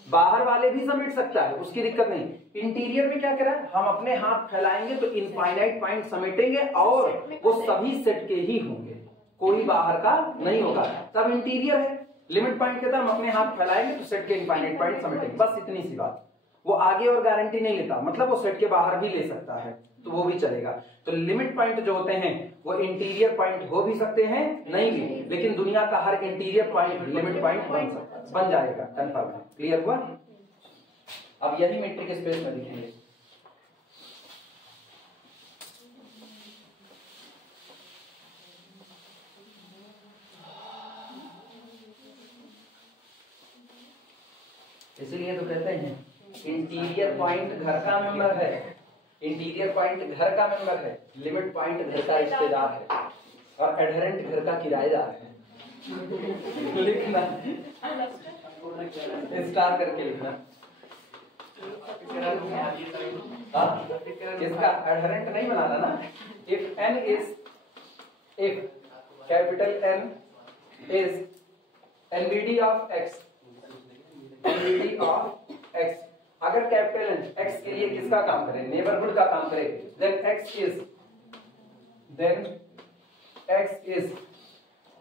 बाहर वाले भी समेट सकता है, उसकी दिक्कत नहीं। इंटीरियर में क्या करा? हम अपने हाथ फैलाएंगे तो इनफाइनाइट पॉइंट समेटेंगे और वो सभी सेट के ही होंगे, कोई बाहर का नहीं होगा, तब इंटीरियर है। लिमिट पॉइंट कहता है हम अपने हाथ फैलाएंगे तो सेट के इनफाइनाइट पॉइंट समेटेंगे, बस इतनी सी बात। वो आगे और गारंटी नहीं लेता, मतलब वो सेट के बाहर भी ले सकता है तो वो भी चलेगा। तो लिमिट पॉइंट जो होते हैं वो इंटीरियर पॉइंट हो भी सकते हैं, नहीं भी, लेकिन दुनिया का हर इंटीरियर पॉइंट लिमिट पॉइंट बन जाएगा, कंफर्म है। क्लियर हुआ? अब यही मीट्रिक स्पेस में लिखेंगे। इसलिए तो कहते हैं इंटीरियर पॉइंट घर का मेंबर है, इंटीरियर पॉइंट घर का मेंबर है, लिमिट पॉइंट घर का रिश्तेदार है और एडहेरेंट घर का किराएदार है। लिखना स्टार करके लिखना। इसका एडहेरेंट नहीं बनाना ना। If capital N is NBD of X, NBD of X, अगर कैपिटल N X के लिए किसका काम करे? नेबरहुड का काम करे, then X is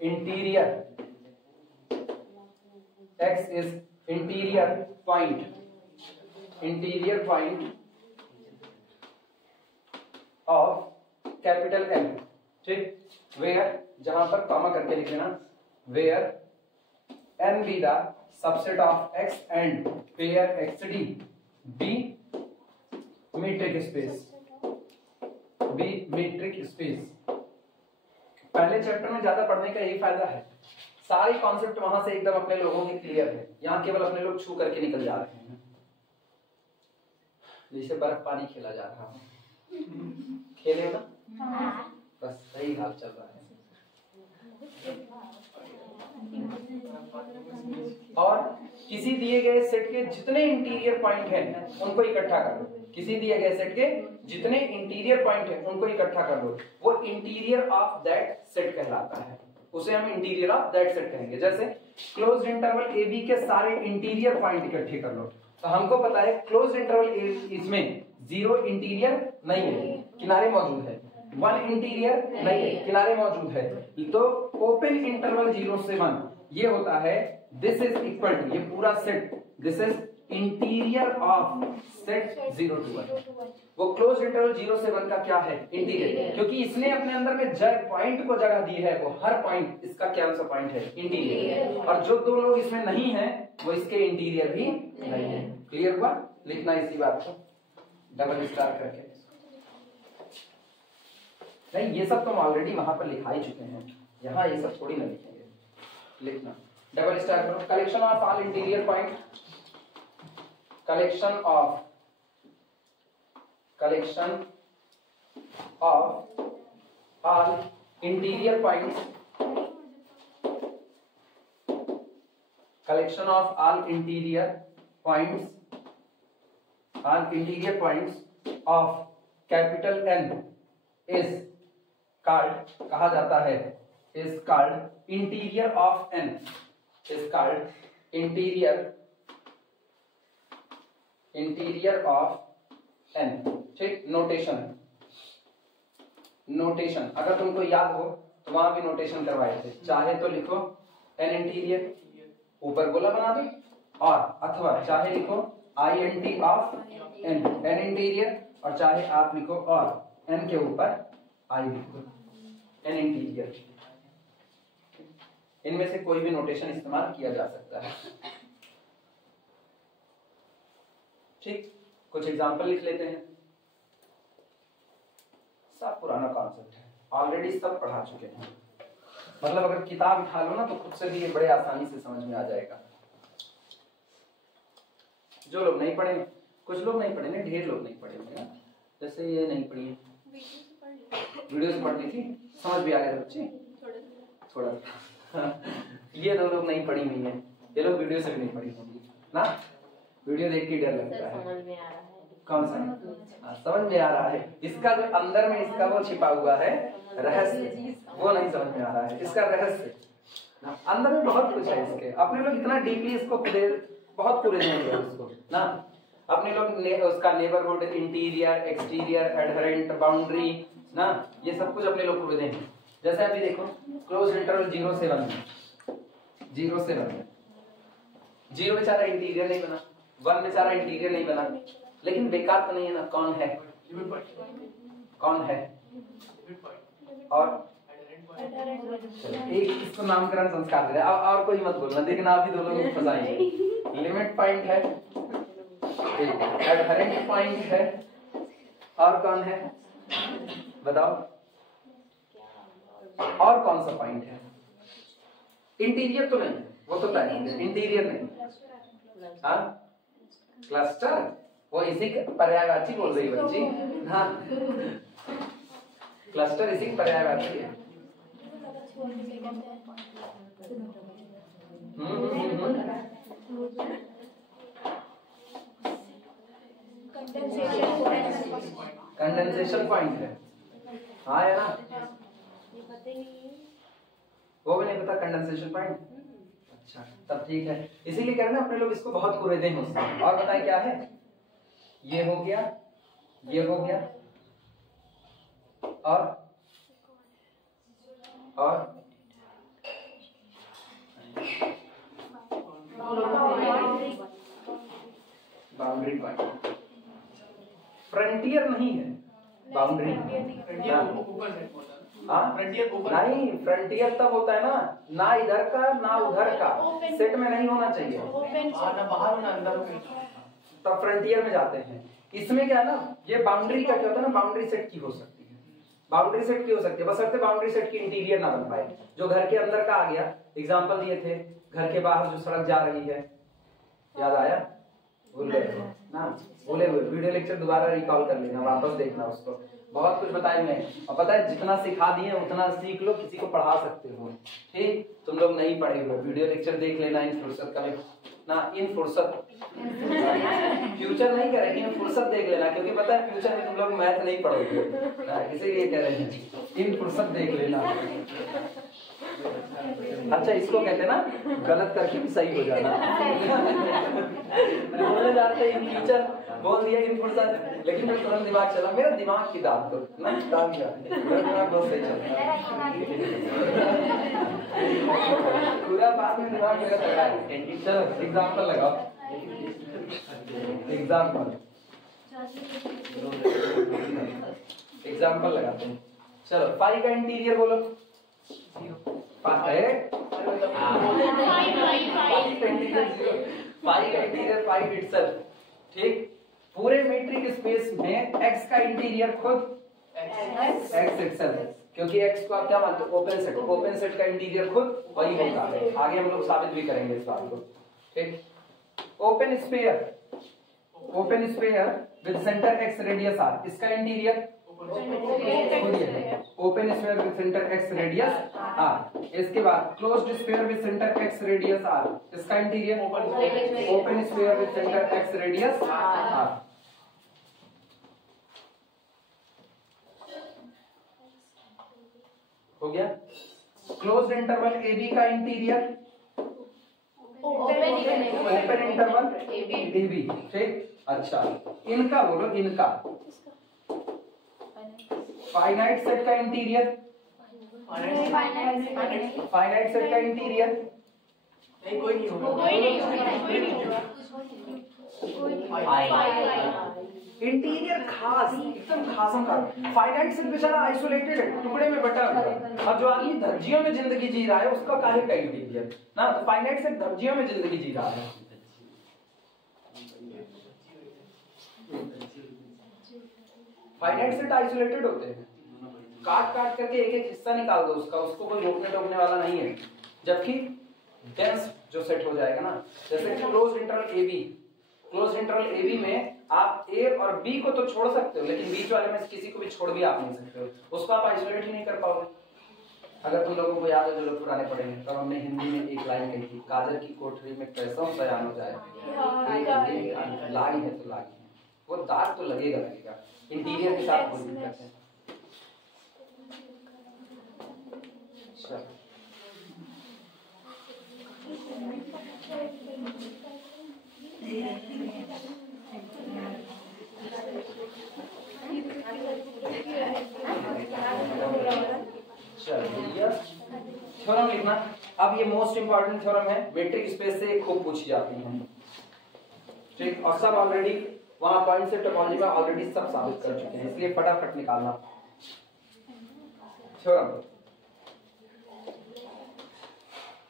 interior, X is interior point of capital N। ठीक, where जहां पर कॉमा करके लिख लेना, where N be the subset of X and where XD be metric space, पहले चैप्टर में ज्यादा पढ़ने का यही फायदा है, सारे कॉन्सेप्ट वहां से एकदम अपने लोगों के क्लियर है, यहाँ केवल अपने लोग छू करके निकल जा रहे हैं। जैसे बर्फ पानी खेला जा रहा है, खेले हो ना? बस सही हाल चल रहा है। और किसी दिए गए सेट के जितने इंटीरियर पॉइंट हैं उनको इकट्ठा कर दो, किसी दिए गए सेट के जितने इंटीरियर पॉइंट हैं उनको इकट्ठा कर दो, वो इंटीरियर ऑफ दैट सेट कहलाता है, उसे हम इंटीरियर ऑफ दैट सेट कहेंगे। जैसे क्लोज्ड इंटरवल ए बी के सारे इंटीरियर पॉइंट इकट्ठे कर लो, तो हमको पता है क्लोज्ड इंटरवल ए इसमें 0 इंटीरियर नहीं है, किनारे मौजूद है, 1 इंटीरियर नहीं है, किनारे मौजूद है, तो ओपन इंटरवल 0 से 1 ये होता है दिस इज इक्वल टू, ये पूरा set this is interior of set 0 to 1। वो क्लोज इंटरवल 0 से 1 का क्या है? इंटीरियर, क्योंकि इसने अपने अंदर में पॉइंट को जगह दी है, वो हर पॉइंट इसका क्या सा पॉइंट है? इंटीरियर। और जो दो लोग इसमें नहीं है वो इसके इंटीरियर भी नहीं है। क्लियर हुआ? लिखना इसी बात को डबल स्टार करके। नहीं, ये सब तो हम ऑलरेडी वहां पर लिखा ही चुके हैं, यहाँ ये सब थोड़ी ना लिखेंगे। लिखना डबल स्टार करो। Collection of all interior point, collection of all interior points, collection of all interior points of capital N is called, कहा जाता है, is called interior of N, is called interior of N। ठीक, नोटेशन अगर तुमको याद हो तो वहां भी नोटेशन करवाए थे। चाहे तो लिखो N इंटीरियर, ऊपर गोला बना दो, और अथवा चाहे लिखो INT of N, N interior, और चाहे आप लिखो और N के ऊपर I लिखो, N इंटीरियर। इनमें से कोई भी नोटेशन इस्तेमाल किया जा सकता है। ठीक, कुछ एग्जांपल लिख लेते हैं। सब पुराना कॉन्सेप्ट है, ऑलरेडी सब पढ़ा चुके हैं। मतलब अगर किताब उठा लो ना तो खुद से भी ये बड़े आसानी से समझ में आ जाएगा। जो लोग नहीं पढ़े, कुछ लोग नहीं पढ़े ना, ढेर लोग नहीं पढ़े ना, जैसे ये नहीं पढ़ी है, वीडियो से पढ़ ली थी, समझ भी आ गया बच्चे थोड़ा। ये दो लोग नहीं पढ़ी हुई है, ये लोग वीडियो से भी नहीं पढ़ी होंगी ना, वीडियो देख के डर लगता है। समझ में आ रहा है कौन सा? समझ में आ रहा है। इसका जो अंदर में इसका वो छिपा हुआ है रहस्य, वो नहीं समझ में आ रहा है। इसका रहस्य अंदर में बहुत कुछ है इसके। अपने लोग इतना डीपली इसको बहुत पूरे नहीं हुए उसको ना। अपने लोग उसका neighbourhood, interior, exterior, adherent, boundary ना, ये सब कुछ अपने लोग पूरे देंगे। जैसे अभी देखो क्लोज इंटरवल 0 से 1 में 0 बेचारा इंटीरियर नहीं बना, 1 बेचारा इंटीरियर नहीं बना, लेकिन बेकार तो नहीं है ना। कौन है? और एक इसको नामकरण संस्कार दे रहे हैं। और कोई मत बोलना, देखना आप ही दो लोगों को फंसाएंगे। लिमिट पॉइंट है, एडहेरेंट पॉइंट है, और कौन है बताओ? और कौन सा पॉइंट है? इंटीरियर तो नहीं, वो तो तय है, इंटीरियर नहीं। हाँ, क्लस्टर, वो इसी पर्यायवाची बोल रही बच्ची। हाँ, क्लस्टर इसी पर्यायवाची है। कंडेंसेशन पॉइंट है, हाँ है ना, वो भी नहीं पता कंडेंसेशन पॉइंट। अच्छा, तब ठीक है, इसीलिए कह रहे हैं ना अपने लोग इसको बहुत कुरेदे हैं उससे। और बताएं क्या है? ये हो गया, ये हो गया, और बाउंड्री पॉइंट। फ्रंटियर नहीं है, बाउंड्री। नहीं, फ्रंटियर तब होता है ना इधर का ना उधर का, सेट में नहीं होना चाहिए, ना बाहर ना अंदर, तब फ्रंटियर में जाते हैं। इसमें क्या है ना, ये बाउंड्री का क्या होता है ना, बाउंड्री सेट की हो सकती है, बाउंड्री सेट की हो सकती है, बशर्ते बाउंड्री सेट की इंटीरियर ना बन पाए। जो घर के अंदर का आ गया, एग्जांपल दिए थे, घर के बाहर जो सड़क जा रही है, याद आया? भूल गए ना? भूले हुए वीडियो लेक्चर दोबारा रिकॉल कर लेना, वापस देखना उसको, बहुत कुछ बताया मैं। और पता है जितना सिखा दिए उतना सीख लो, किसी को पढ़ा सकते हो। ठीक, तुम लोग नहीं पढ़े हुए, वीडियो लेक्चर देख लेना इन फुर्सत का ना, इन फुर्सत फ्यूचर नहीं कह रहे, इन फुर्सत देख लेना, क्योंकि पता है फ्यूचर में तुम लोग मैथ नहीं पढ़ोगे, इसीलिए कह रहे हैं इन फुर्सत देख लेना। अच्छा, इसको कहते हैं ना गलत करके भी सही हो जाना। बोलने जाते इन फ्यूचर, बोल दिया इन फुर्सत, लेकिन मेरा तुरंत दिमाग चला, मेरा दिमाग की दाद तो ना, मेरा दिमाग बहुत सही चलता पूरा बात में दिमाग मेरा चल रहा है। चलो एग्जाम्पल लगाओ। एग्जाम्पल लगाते हैं। चलो पाई का इंटीरियर बोलो। पाई का इंटीरियर पाई इटसेल्फ, ठीक। पूरे मीट्रिक स्पेस में एक्स का इंटीरियर खुद एक्स इटसेल्फ, क्योंकि एक्स को आप क्या मानते हो, ओपन सेट। ओपन सेट का इंटीरियर खुद वही होता है। आगे हम लोग साबित भी करेंगे इस बात को, ठीक। Open sphere with centre X radius R, इसका interior open sphere with centre X radius R. इसके बाद closed sphere with centre X radius R, इसका interior open sphere with centre X radius R. हो गया। क्लोज्ड इंटरवल ए बी का interior open interval A B, ठीक। अच्छा इनका बोलो, इनका फाइनाइट सेट का इंटीरियर, फाइनाइट सेट का इंटीरियर नहीं, कोई नहीं होगा। इंटीरियर खास, एकदम खासम का। फाइनाइट सेट बेचारा आइसोलेटेड है, टुकड़े में बटा हुआ है। अब जो आदमी धज्जियों में जिंदगी जी रहा है उसका काहे का इंटीरियर ना, फाइनाइट सेट धज्जियों में जिंदगी जी रहा है। फाइनाइट सेट आइसोलेटेड होते हैं, काट काट करके एक एक हिस्सा निकाल दो उसका, उसको कोई रोकने टोकने वाला नहीं है। जबकि डेंस जो सेट हो जाएगा ना, जैसे close interval A B, close interval A B में आप ए और बी को तो छोड़ सकते हो, लेकिन बीच वाले में किसी को भी छोड़ भी आप नहीं सकते हो, उसको आप आइसोलेट ही नहीं कर पाओगे। अगर तुम लोगों को याद है, जो लोग पुराने पढ़े हैं, तब हमने हिंदी में एक लाइन कही थी, काजल की कोठरी में कैसा सयान हो जाए, लागी है तो लागी है, वो दाग तो लगेगा लगेगा। इंटीरियर के साथ कोई दिक्कत है। थ्योरम लिखना। अब ये मोस्ट इंपॉर्टेंट थ्योरम है, मीट्रिक स्पेस से खूब पूछी जाती है, ठीक। और सब ऑलरेडी वहां पॉइंट से टोपोलॉजी में ऑलरेडी सब साबित कर चुके हैं, इसलिए फटाफट निकालना।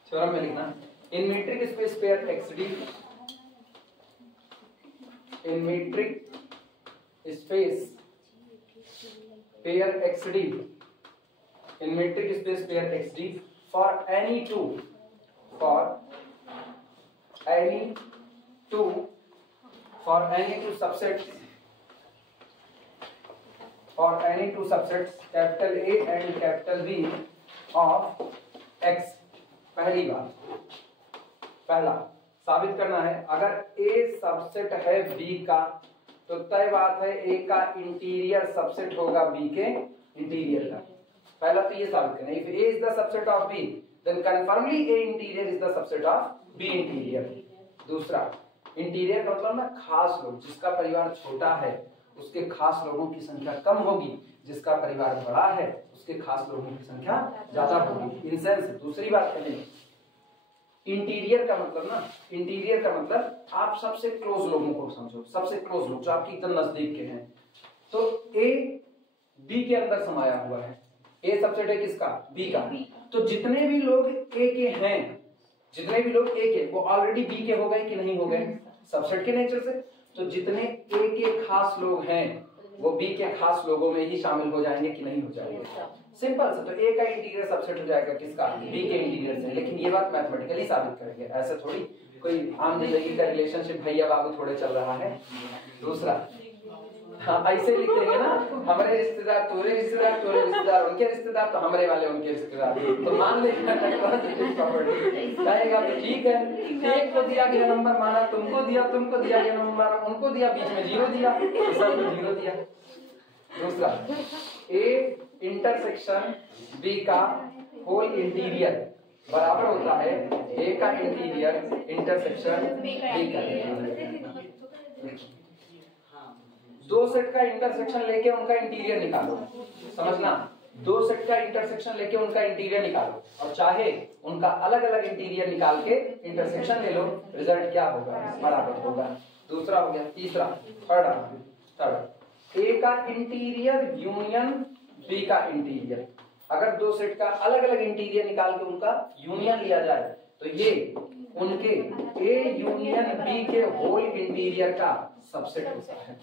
थ्योरम में लिखना, in metric space pair XD, in metric space pair XD, in metric space pair XD for any two subsets, capital A and capital B of X। पहली बात, पहला साबित करना है, अगर A सबसेट है B का तो तय बात है A का इंटीरियर सबसेट होगा B के इंटीरियर का। पहला तो ये साबित करना है, if A is the subset of B, then confirmly A interior is the subset of B interior। दूसरा, इंटीरियर का मतलब ना खास लोग, जिसका परिवार छोटा है उसके खास लोगों की संख्या कम होगी, जिसका परिवार बड़ा है उसके खास लोगों की संख्या ज्यादा होगी। इन सेंस दूसरी बात करें, इंटीरियर का मतलब ना, इंटीरियर का मतलब आप सबसे क्लोज लोगों को समझो, सबसे क्लोज लोग जो आपके एकदम नजदीक के हैं। तो A B के अंदर समाया हुआ है, ए सबसेट है किसका, बी का। तो जितने भी लोग ए के हैं, जितने भी लोग ए के, वो ऑलरेडी बी के हो गए कि नहीं हो गए, सबसेट के नेचर से। तो जितने ए के खास लोग हैं वो बी के खास लोगों में ही शामिल हो जाएंगे कि नहीं हो जाएंगे, सिंपल से। तो ए का इंटीरियर सबसेट हो जाएगा किसका, बी के इंटीरियर से। लेकिन ये बात मैथमेटिकली साबित करेंगे, ऐसा थोड़ी कोई आम जिंदगी का रिलेशनशिप भैया बाबू थोड़े चल रहा है। दूसरा, हाँ ऐसे लिख देंगे ना, हमारे रिश्तेदार तोरे रिश्तेदार, तोरे रिश्तेदार उनके रिश्तेदार, तो हमारे वाले उनके रिश्तेदार, तो मान लेगा तो ठीक है। एक को दिया गया नंबर माना, तुमको दिया गया नंबर, उनको दिया, बीच में जीरो दिया, सबको जीरो दिया। दूसरा, ए इंटरसेक्शन बी का होल इंटीरियर बराबर होता है ए का इंटीरियर इंटरसेक्शन बी का। दो सेट का इंटरसेक्शन लेके उनका इंटीरियर निकालो, समझना। दो सेट का इंटरसेक्शन लेके उनका इंटीरियर निकालो और चाहे उनका अलग अलग इंटीरियर निकाल के इंटरसेक्शन ले लो, रिजल्ट क्या होगा? बराबर होगा। दूसरा हो गया। तीसरा, थर्ड, ए का इंटीरियर यूनियन बी का इंटीरियर। अगर दो सेट का अलग अलग इंटीरियर निकाल के उनका यूनियन लिया जाए तो ये उनके ए यूनियन बी के होल इंटीरियर का सबसेट होता है।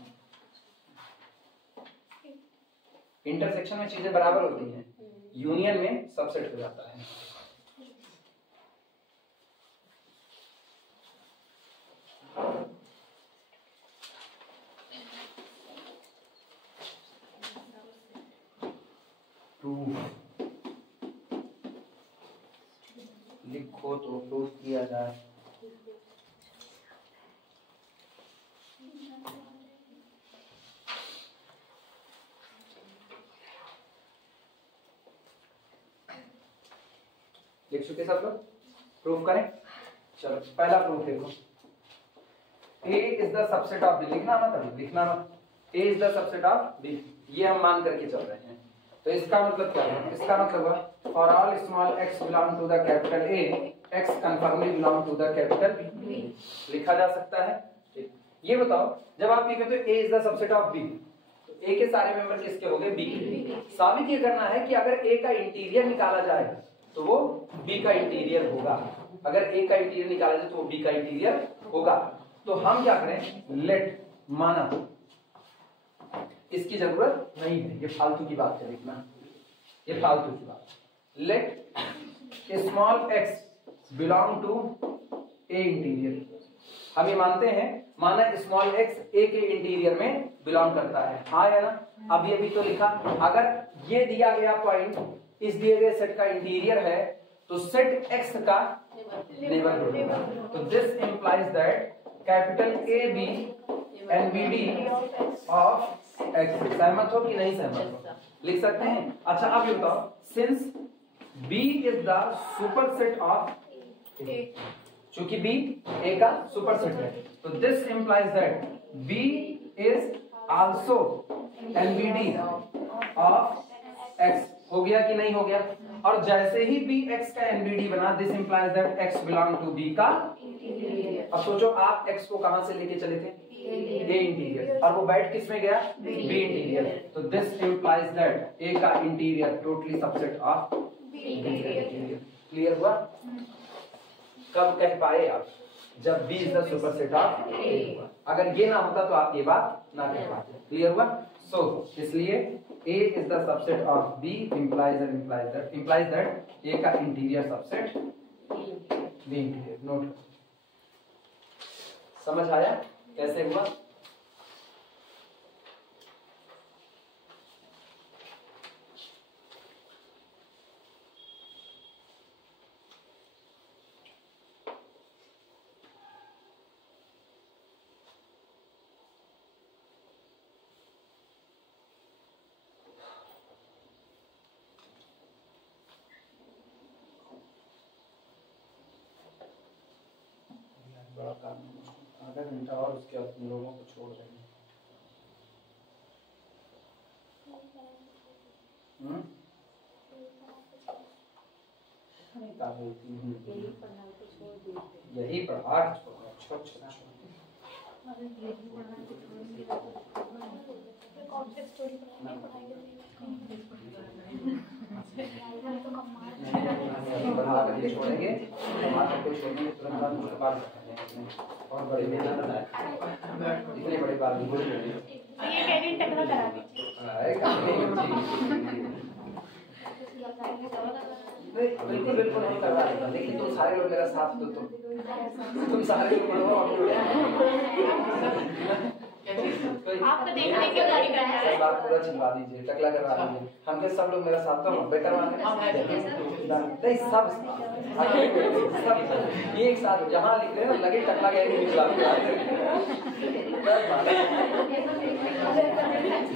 इंटरसेक्शन में चीजें बराबर होती हैं, यूनियन में सबसेट हो जाता है। लिखो तो प्रूफ किया जाए। लिख चुके सब लोग? प्रूफ करें? चलो पहला प्रूफ देखो। A is the subset of B। लिखना मत, अभी लिखना मत। A is the subset of B, ये हम मान करके चल रहे हैं। तो इसका मतलब क्या है? इसका मतलब है for all small x belong to the capital A, x confirmly belong to the capital B। लिखा जा सकता है। ठीक, ये बताओ जब आप ये कहते हो A is the subset of B, तो A के सारे मेंबर किसके हो गए? B के। साबित ये करना है कि अगर A का इंटीरियर निकाला जाए तो वो B का इंटीरियर होगा। अगर A का इंटीरियर निकाला जाए तो वो B का इंटीरियर होगा। तो हम क्या करें? लेट, माना, इसकी जरूरत नहीं है, ये फालतू की बात है, लिखना ये फालतू की बात। Let small x belong to A interior. हम ये मानते हैं, माना स्मॉल x A के इंटीरियर में बिलोंग करता है। हाँ या ना? अभी तो लिखा। अगर ये दिया गया पॉइंट इस दिए गए सेट का इंटीरियर है तो सेट x का नेबरहुड होगा। तो this implies that capital A B and B D of x। सहमत हो कि नहीं सहमत हो? लिख सकते हैं। अच्छा अब ये बताओ, since B is the superset of A, चूंकि B A का सुपरसेट है तो this implies that B is also NBD of x। हो गया कि नहीं हो गया? और जैसे ही B x का NBD बना, this implies that x belong to B का इंटीरियर। अब सोचो आप x को कहां से लेके चले थे? A इंटीरियर, और वो बैठ किस में गया? B interior. तो दिस इंप्लाइज दैट A का interior totally subset of B interior. Clear हुआ? कब कह पाए आप? जब B is the superset of A। अगर ये ना होता तो आप ये बात ना कह पाते। क्लियर हुआ? सो इसलिए A is the subset of B implies that A का interior subset B interior. Note, समझ आया कैसे हुआ? बड़ा काम, आधा घंटा और उसके बाद तुम लोगों को छोड़ देंगे। यही पढ़ा छोड़ बढ़ा करके छोड़ेंगे, छोड़ेंगे तुरंत बाद उसके बाद और बड़े मेहनत बताए इतने बड़े बात ये कैरेट टकरा करा बिल्कुल बिल्कुल नहीं कर रहा, लेकिन तुम सारे लोग मेरा साथ दो, तुम सारे लोग आप तो देखने के गाड़ी कर रहे हैं। बात पूरा चिल्ला दीजिए, टकला करवा दीजिए। हम के सब लोग मेरा साथ तो मत करवाने नहीं, सब एक साथ जहाँ लिख रहे हैं लगे टकला गया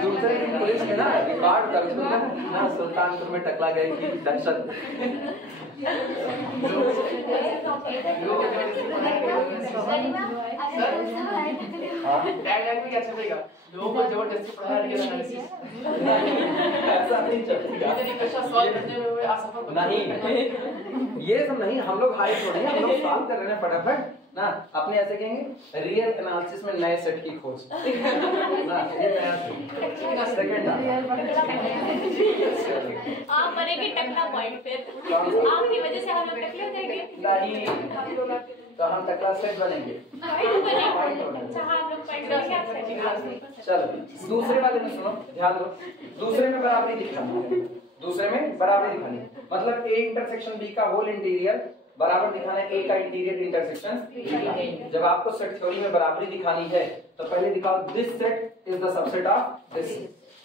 दूसरे दिन पुलिस में ना रिकॉर्ड दर्ज हुआ ना सुल्तानपुर में टकला गए की दहशत। टैग भी क्या चलेगा? लोगों को जबरदस्ती पढ़ा रही है एनालिसिस। ऐसा नहीं चलेगा। इतनी क्वेश्चन सॉल्व करने में वे असफल होते हैं। नहीं, ये सब नहीं, हम लोग हाई थोड़ी हैं, हम लोग सॉल्व कर रहे हैं फटाफट ना। अपने ऐसे कहेंगे रियल एनालिसिस में नए सेट की खोज ना, ये नया सेकंड आप बनेंगे टकला पॉइंट पे, आपकी वजह से हम लोग टकले हो जाएंगे। नहीं, तो हम टकला सेट बनेंगे। अच्छा हम लोग पॉइंट क्या? चलो दूसरे वाले में सुनो, ध्यान दो। दूसरे में बराबरी दिखानी है, दूसरे में बराबरी दिखानी है, मतलब ए इंटरसेक्शन बी का होल इंटीरियर बराबर दिखाना है ए का इंटीरियर इंटरसेक्शन बी का। जब आपको सेट थ्योरी में बराबरी दिखानी है तो पहले दिखाओ this set is the subset of this,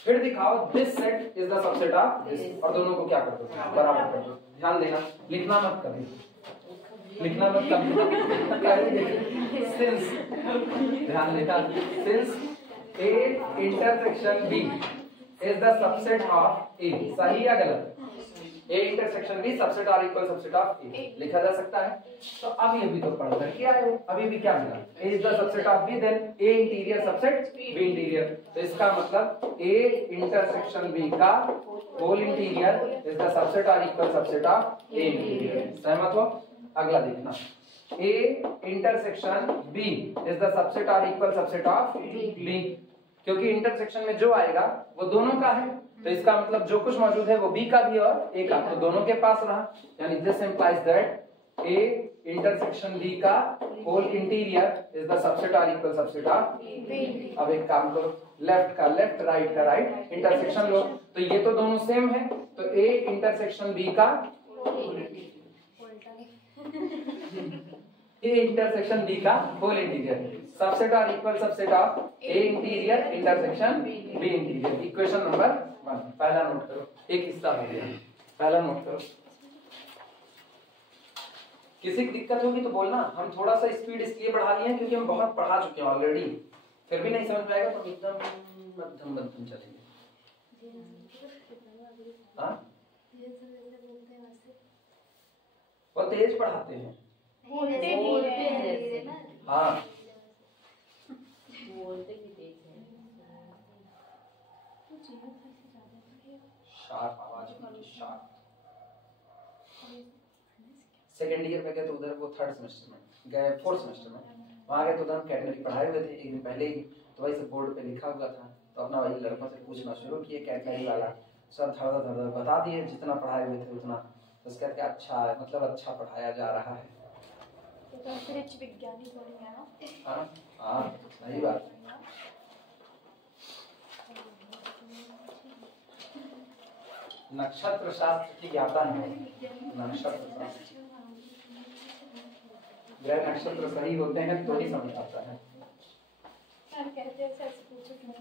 फिर दिखाओ this set is the subset of this, और दोनों को क्या कर दो, बराबर कर दो। ध्यान देना, लिखना मत कभी, लिखना मत कभी। सिंस, ध्यान देना, since A intersection B is the subset of A, सही या गलत? A intersection B subset or equal subset of A लिखा जा सकता है। तो अब ये भी तो पढ़ करके आए हो, अभी भी क्या मिला? A is the subset of B, then A interior subset B interior. तो इसका मतलब ए इंटरसेक्शन बी का whole interior is the subset or equal subset of A interior. सहमत हो? अगला देखना, A intersection B is the subset or equal subset of B, क्योंकि इंटरसेक्शन में जो आएगा वो दोनों का है, तो इसका मतलब जो कुछ मौजूद है वो बी का भी और ए का, तो दोनों के पास रहा। यानी this implies that A intersection B का whole interior is the subset or equal subset of B. अब एक काम करो, लेफ्ट का लेफ्ट, राइट का राइट, इंटरसेक्शन लो, तो ये तो दोनों सेम है, तो ए इंटरसेक्शन बी का ए इंटरसेक्शन बी का whole interior subset or equal subset of A interior intersection B interior. Equation number 1 पहला नोट करो, एक हिस्सा हो गया, पहला नोट करो। किसी की दिक्कत होगी तो बोलना, हम थोड़ा सा स्पीड इसलिए बढ़ा लिए हैं क्योंकि हम बहुत पढ़ा चुके हैं ऑलरेडी, फिर भी नहीं समझ में आएगा तो एकदम मध्यम मध्यम चलेंगे। हाँ वो तेज पढ़ाते हैं, बोलते नहीं है। हाँ शार्प आवाज की, शार्प। सेकेंड ईयर में गए तो उधर वो थर्ड सेमेस्टर में गए, फोर्थ सेमेस्टर में वहां गए तो उधर हम कैटेगरी पढ़ाए हुए थे एक दिन पहले ही, तो वही सब बोर्ड पे लिखा हुआ था, तो अपना वही लड़कों से पूछना शुरू किए कैटेगरी वाला, सब धड़ धड़ बता दिए जितना पढ़ाए हुए थे उतना, तो उसके बाद अच्छा मतलब अच्छा पढ़ाया जा रहा है। तो अंतरिक्ष विज्ञानी बनेंगे ना? हाँ हाँ सही बात। नक्षत्र शास्त्र की ज्ञाता है, नक्षत्र शास्त्र, ग्रह नक्षत्र सही होते हैं तो ही समझ आता है। सर कहते हैं सर पूछो क्यों?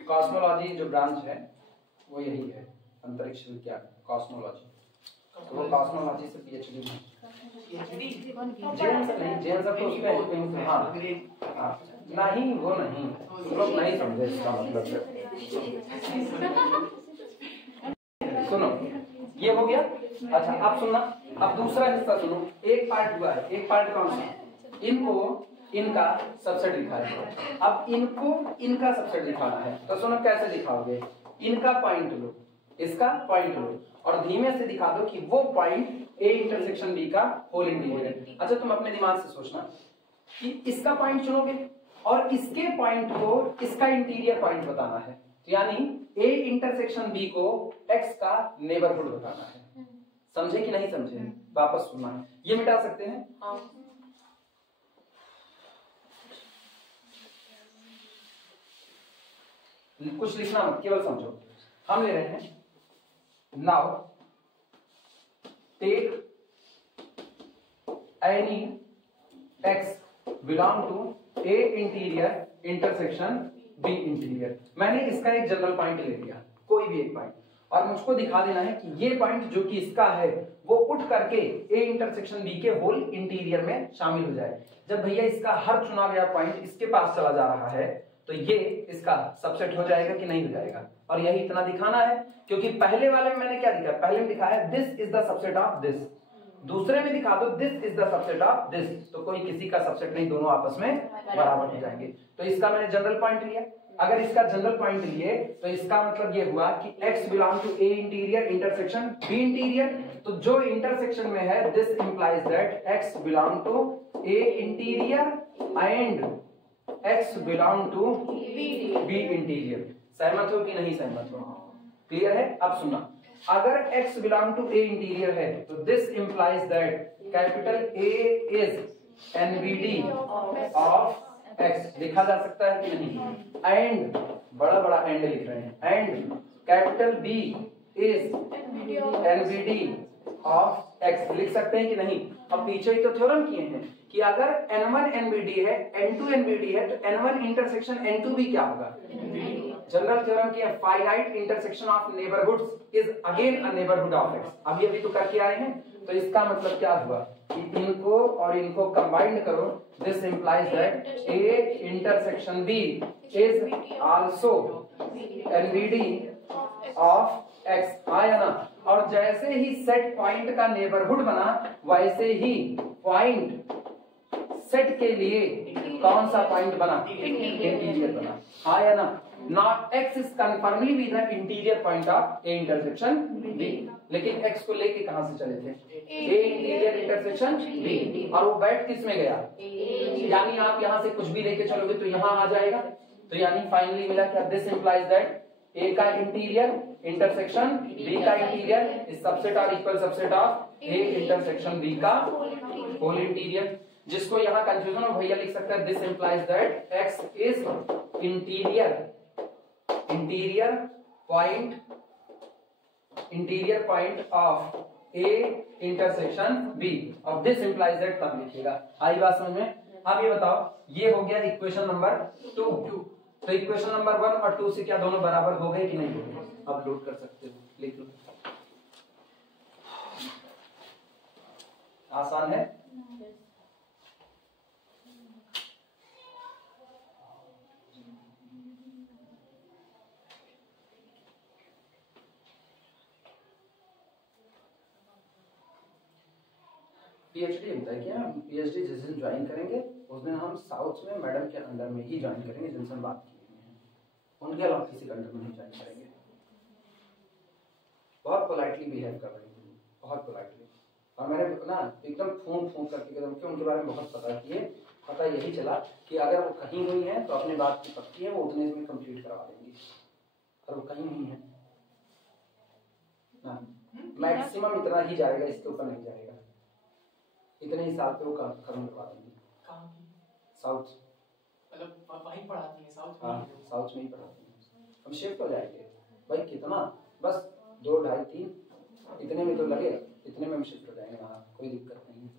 कॉस्मोलॉजी जो ब्रांच है वो यही है, अंतरिक्ष विज्ञान, कॉस्मोलॉजी। तो वो कॉस्मोलॉजी से पीएचडी में, जेन सब तो उसमें, हाँ नहीं वो नहीं, तुम लोग नहीं समझे इसका मतलब। सुनो ये हो गया, अच्छा अब सुनना, अब दूसरा हिस्सा सुनो। एक पार्ट हुआ है, एक पार्ट कौन सा? इनको इनका सबसेट लिखा है, अब इनको इनका सबसेट दिखाना है, तो सुनो कैसे दिखाओगे? इनका पॉइंट लो, इसका पॉइंट लो और धीमे से दिखा दो कि वो पॉइंट ए इंटरसेक्शन बी का होल इंटीरियर है। अच्छा तुम अपने दिमाग से सोचना कि इसका पॉइंट चुनोगे और इसके पॉइंट को इसका इंटीरियर पॉइंट बताना है, यानी ए इंटरसेक्शन बी को एक्स का नेबरहुड बताना है। समझे कि नहीं समझे? वापस सुनना है, ये मिटा सकते हैं। कुछ लिखना मत, केवल समझो। हम ले रहे हैं now take any x belong to A interior intersection B interior. मैंने इसका एक जनरल पॉइंट ले लिया, कोई भी एक पॉइंट, और मुझको दिखा देना है कि ये पॉइंट जो कि इसका है वो उठ करके ए इंटरसेक्शन बी के होल इंटीरियर में शामिल हो जाए। जब भैया इसका हर चुना गया पॉइंट इसके पास चला जा रहा है तो ये इसका सबसेट हो जाएगा कि नहीं हो जाएगा, और यही इतना दिखाना है। क्योंकि पहले वाले में मैंने क्या दिखाया? पहले में दिखाया this is the subset of this, दूसरे में दिखा दो this is the subset of this, तो कोई किसी का सबसेट नहीं, दोनों आपस में बराबर हो जाएंगे। तो इसका मैंने जनरल पॉइंट लिया। अगर इसका जनरल पॉइंट लिए तो इसका मतलब ये हुआ कि x belong to a interior intersection b interior, तो जो इंटरसेक्शन में है this implies that x belong to a interior and x belong to b interior. सहमत हो कि नहीं सहमत हो? क्लियर है? अब सुनना, अगर x belong to a interior है तो this implies that capital A is NBD of x। लिखा जा सकता है कि नहीं? एंड बड़ा बड़ा एंड लिख रहे हैं, and capital B is NBD of x। लिख सकते हैं कि नहीं? अब पीछे ही तो थ्योरम किए हैं कि अगर N1 NBD है, N2 NBD है, तो N1 इंटरसेक्शन N2 क्या होगा? जनरल थ्योरम की finite intersection of neighbourhoods is again a neighbourhood of x। अभी तो करके आए हैं, तो इसका मतलब क्या हुआ कि इनको और इनको कंबाइंड करो, this implies that a intersection b is also NBD of x। आया ना? और जैसे ही सेट पॉइंट का नेबरहुड बना, वैसे ही पॉइंट सेट के लिए कौन सा पॉइंट बना? इंटीरियर बना। आया ना? Now x is confirmly be the interior point of a intersection b। लेकिन x को लेके कहां से चले थे? a इंटीरियर इंटरसेक्शन b, और वो बैठ किस में गया? यानी आप यहां से कुछ भी लेके चलोगे तो यहां आ जाएगा। तो यानी फाइनली मिला क्या? दिस इंप्लाइज दैट a का इंटीरियर इंटरसेक्शन b का इंटीरियर इज सबसेट और equal subset of a intersection b का होल इंटीरियर। जिसको यहाँ कंफ्यूजन हो भैया लिख सकता है this implies that x is interior point of a intersection b, और दिस इंप्लाइज दैट तब लिखिएगा। आई बात समझ में? अब ये बताओ, ये हो गया इक्वेशन नंबर 2। तो इक्वेशन नंबर 1 और 2 से क्या दोनों बराबर हो गए कि नहीं हो गए? अब लोड कर सकते हो, लिख लो। आसान है? पीएचडी होता है क्या? पीएचडी जिस दिन ज्वाइन करेंगे उस दिन हम साउथ में मैडम के अंडर में ही ज्वाइन करेंगे, जिनसे हम बात की है, उनके अलावा किसी के अंडर में नहीं ज्वाइन करेंगे। बहुत पोलाइटली बिहेव कर रही थी, बहुत पोलाइटली, और मैंने ना एकदम फोन करके एकदम क्यों उनके बारे में बहुत पता किए। पता यही चला कि अगर वो कहीं हुई है तो अपनी बात की पक्की है, वो उतने में कंप्लीट करवा देंगी, और वो कहीं नहीं है ना, मैक्सिमम इतना ही जाएगा, इसके ऊपर नहीं जाएगा। इतने ही साल पे वो खत्म करवा देंगी। साउथ मतलब वहीं पढ़ाती है साउथ में? हाँ, साउथ में ही पढ़ाती हैं। हम शिफ्ट हो जाएंगे भाई, कितना बस 2, 2.5, 3 इतने में तो लगेगा, इतने में हम शिफ्ट हो जाएंगे। हाँ, कोई दिक्कत नहीं है।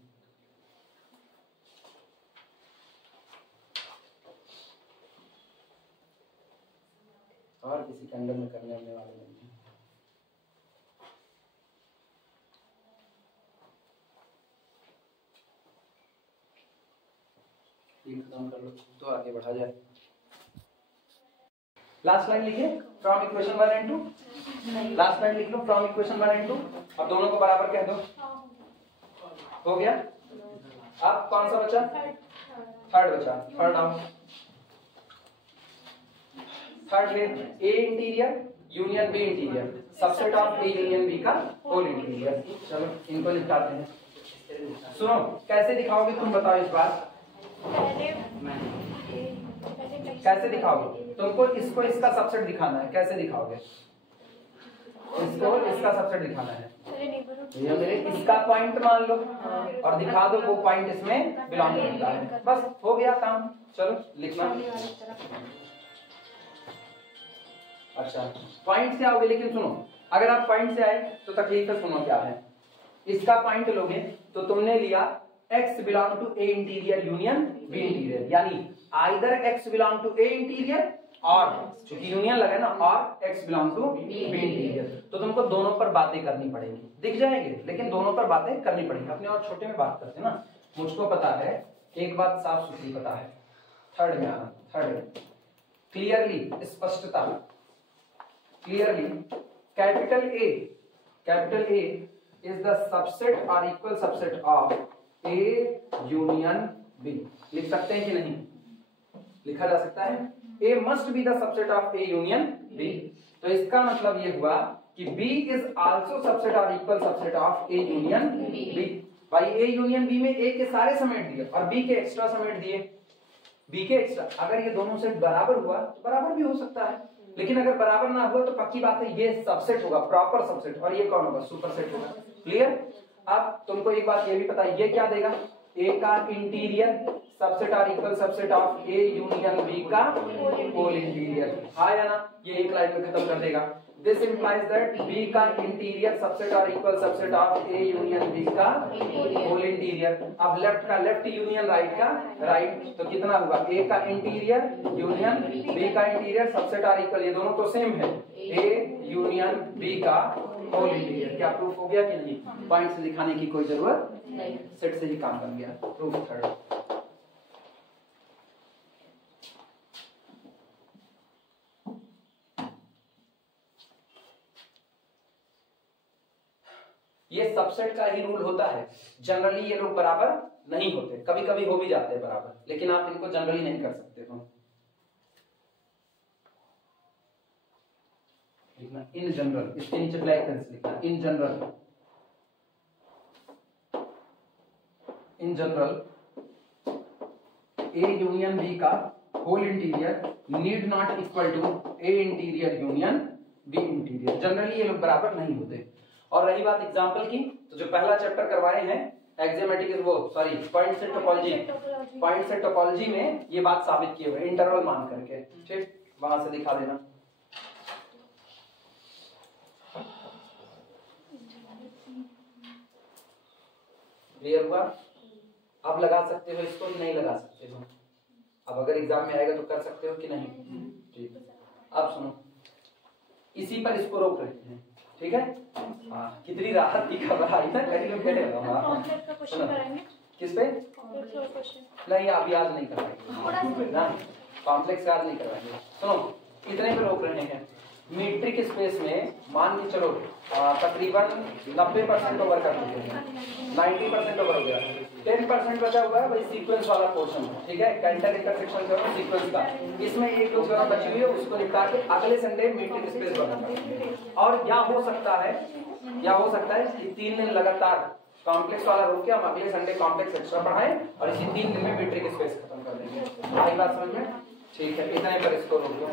और किसी के अंडर में करने वाले नहीं है। खत्म कर लो तो आगे बढ़ा जाए। लास्ट लाइन लिखिए from equation 1 and 2। Last line लिख लो फ्रॉम इक्वेशन 1 एंड 2, और दोनों को बराबर कह दो। हो गया? अब कौन सा बचा? थर्ड बचा। थर्ड आओ, थर्ड ले A interior union B interior, subset of A union B का होल इंटीरियर। चलो इनको लिखाते हैं। सुनो, कैसे दिखाओगे तुम बताओ इस बार? कैसे दिखाओगे? तुमको इसको इसका सबसेट दिखाना है। कैसे दिखाओगे? इसको इसका सबसेट दिखाना है। ये मेरे इसका पॉइंट मान लो और दिखा दो वो पॉइंट इसमें बिलोंग करता है। बस हो गया काम। चलो लिखना। अच्छा, पॉइंट से आओगे, लेकिन सुनो, अगर आप पॉइंट से आए तो तकलीफ है। सुनो क्या है, इसका पॉइंट लोगे तो तुमने लिया x belong to a interior union b interior, यानी either x belong to a interior और चूंकि यूनियन लगा ना, और x belong to b interior. तो तुमको दोनों पर बातें करनी पड़ेगी, दिख जाएंगे लेकिन दोनों पर बातें करनी पड़ेगी। अपने और छोटे में बात करते ना, मुझको पता है एक बात साफ सुथरी पता है। थर्ड में आना, थर्ड क्लियरली, स्पष्टता, clearly capital A is the subset और equal subset of A union B. लिख सकते हैं कि नहीं? लिखा जा सकता है। A must be the subset of A union B. तो इसका मतलब ये हुआ कि बी इज आल्सो सबसेट और equal subset of A union B. भाई ए यूनियन बी में ए के सारे समेट दिए और बी के एक्स्ट्रा समेट दिए। बी के एक्स्ट्रा अगर ये दोनों सेट बराबर हुआ तो बराबर भी हो सकता है, लेकिन अगर बराबर ना हुआ तो पक्की बात है ये सबसेट होगा, प्रॉपर सबसेट, और ये कौन होगा? सुपरसेट होगा। क्लियर? अब तुमको एक बात ये भी पता है, ये क्या देगा? ए का इंटीरियर सबसेट और equal subset of A union B का होल इंटीरियर। हाँ या ना? ये एक लाइन में खत्म कर देगा। दिस इंप्लाइज दैट बी का इंटीरियर सबसेट और equal subset of A union B का होल इंटीरियर। अब लेफ्ट का लेफ्ट यूनियन राइट का राइट, तो कितना हुआ? ए का इंटीरियर यूनियन बी का इंटीरियर सबसेट और इक्वल, ये दोनों तो सेम है, ए यूनियन बी का होल इंटीरियर। क्या प्रूफ हो गया कि नहीं? पॉइंट से दिखाने की कोई जरूरत नहीं, सेट से ही काम कर गया। Proof third. ये सबसेट का ही रूल होता है। जनरली ये लोग बराबर नहीं होते, कभी कभी हो भी जाते हैं बराबर, लेकिन आप इनको जनरली नहीं कर सकते हो। लिखना इन जनरल, इसके नीचे ब्लैक पेन से लिखना in general. In general A union B का whole interior need not equal to A interior union B interior. Generally ये लोग बराबर नहीं होते। और रही बात एग्जांपल की, तो जो पहला चैप्टर करवाए हैं एक्सियोमेटिक वो sorry point set topology, point set topology में ये बात साबित किए हुए इंटरवल मान करके। ठीक, वहां से दिखा देना। क्लियर हुआ? अब लगा सकते हो इसको कि नहीं लगा सकते हो? अब अगर एग्जाम में आएगा तो कर सकते हो कि नहीं? ठीक, अब सुनो, इसी पर इसको रोक रहे हैं। ठीक है? हाँ, कितनी राहत की खबर आई ना, कहीं लोग बैठे किस पे? नहीं, अभी याद नहीं करवाएंगे ना, कॉम्प्लेक्स याद नहीं करवाएंगे। सुनो, कितने पे रोक रहे हैं? मीट्रिक स्पेस में मान के चलो तकरीबन 90% ओवर कर चुके हैं, 90% ओवर हो गया, 10% बचा हुआ है भाई सीक्वेंस वाला पोर्शन। ठीक है? कैंटर इंटरसेक्शन जो है सीक्वेंस का, इसमें एक दो जगह बची हुई है, उसको निपटा के अगले संडे मीट्रिक स्पेस बना। और या हो सकता है कि 3 दिन लगातार कॉम्प्लेक्स वाला रोक के हम अगले संडे कॉम्प्लेक्स एक्स्ट्रा पढ़ाएं और इसी 3 दिन में मीट्रिक स्पेस खत्म कर देंगे। आई बात समझ में? ठीक है, इतने पर इसको रोक दो।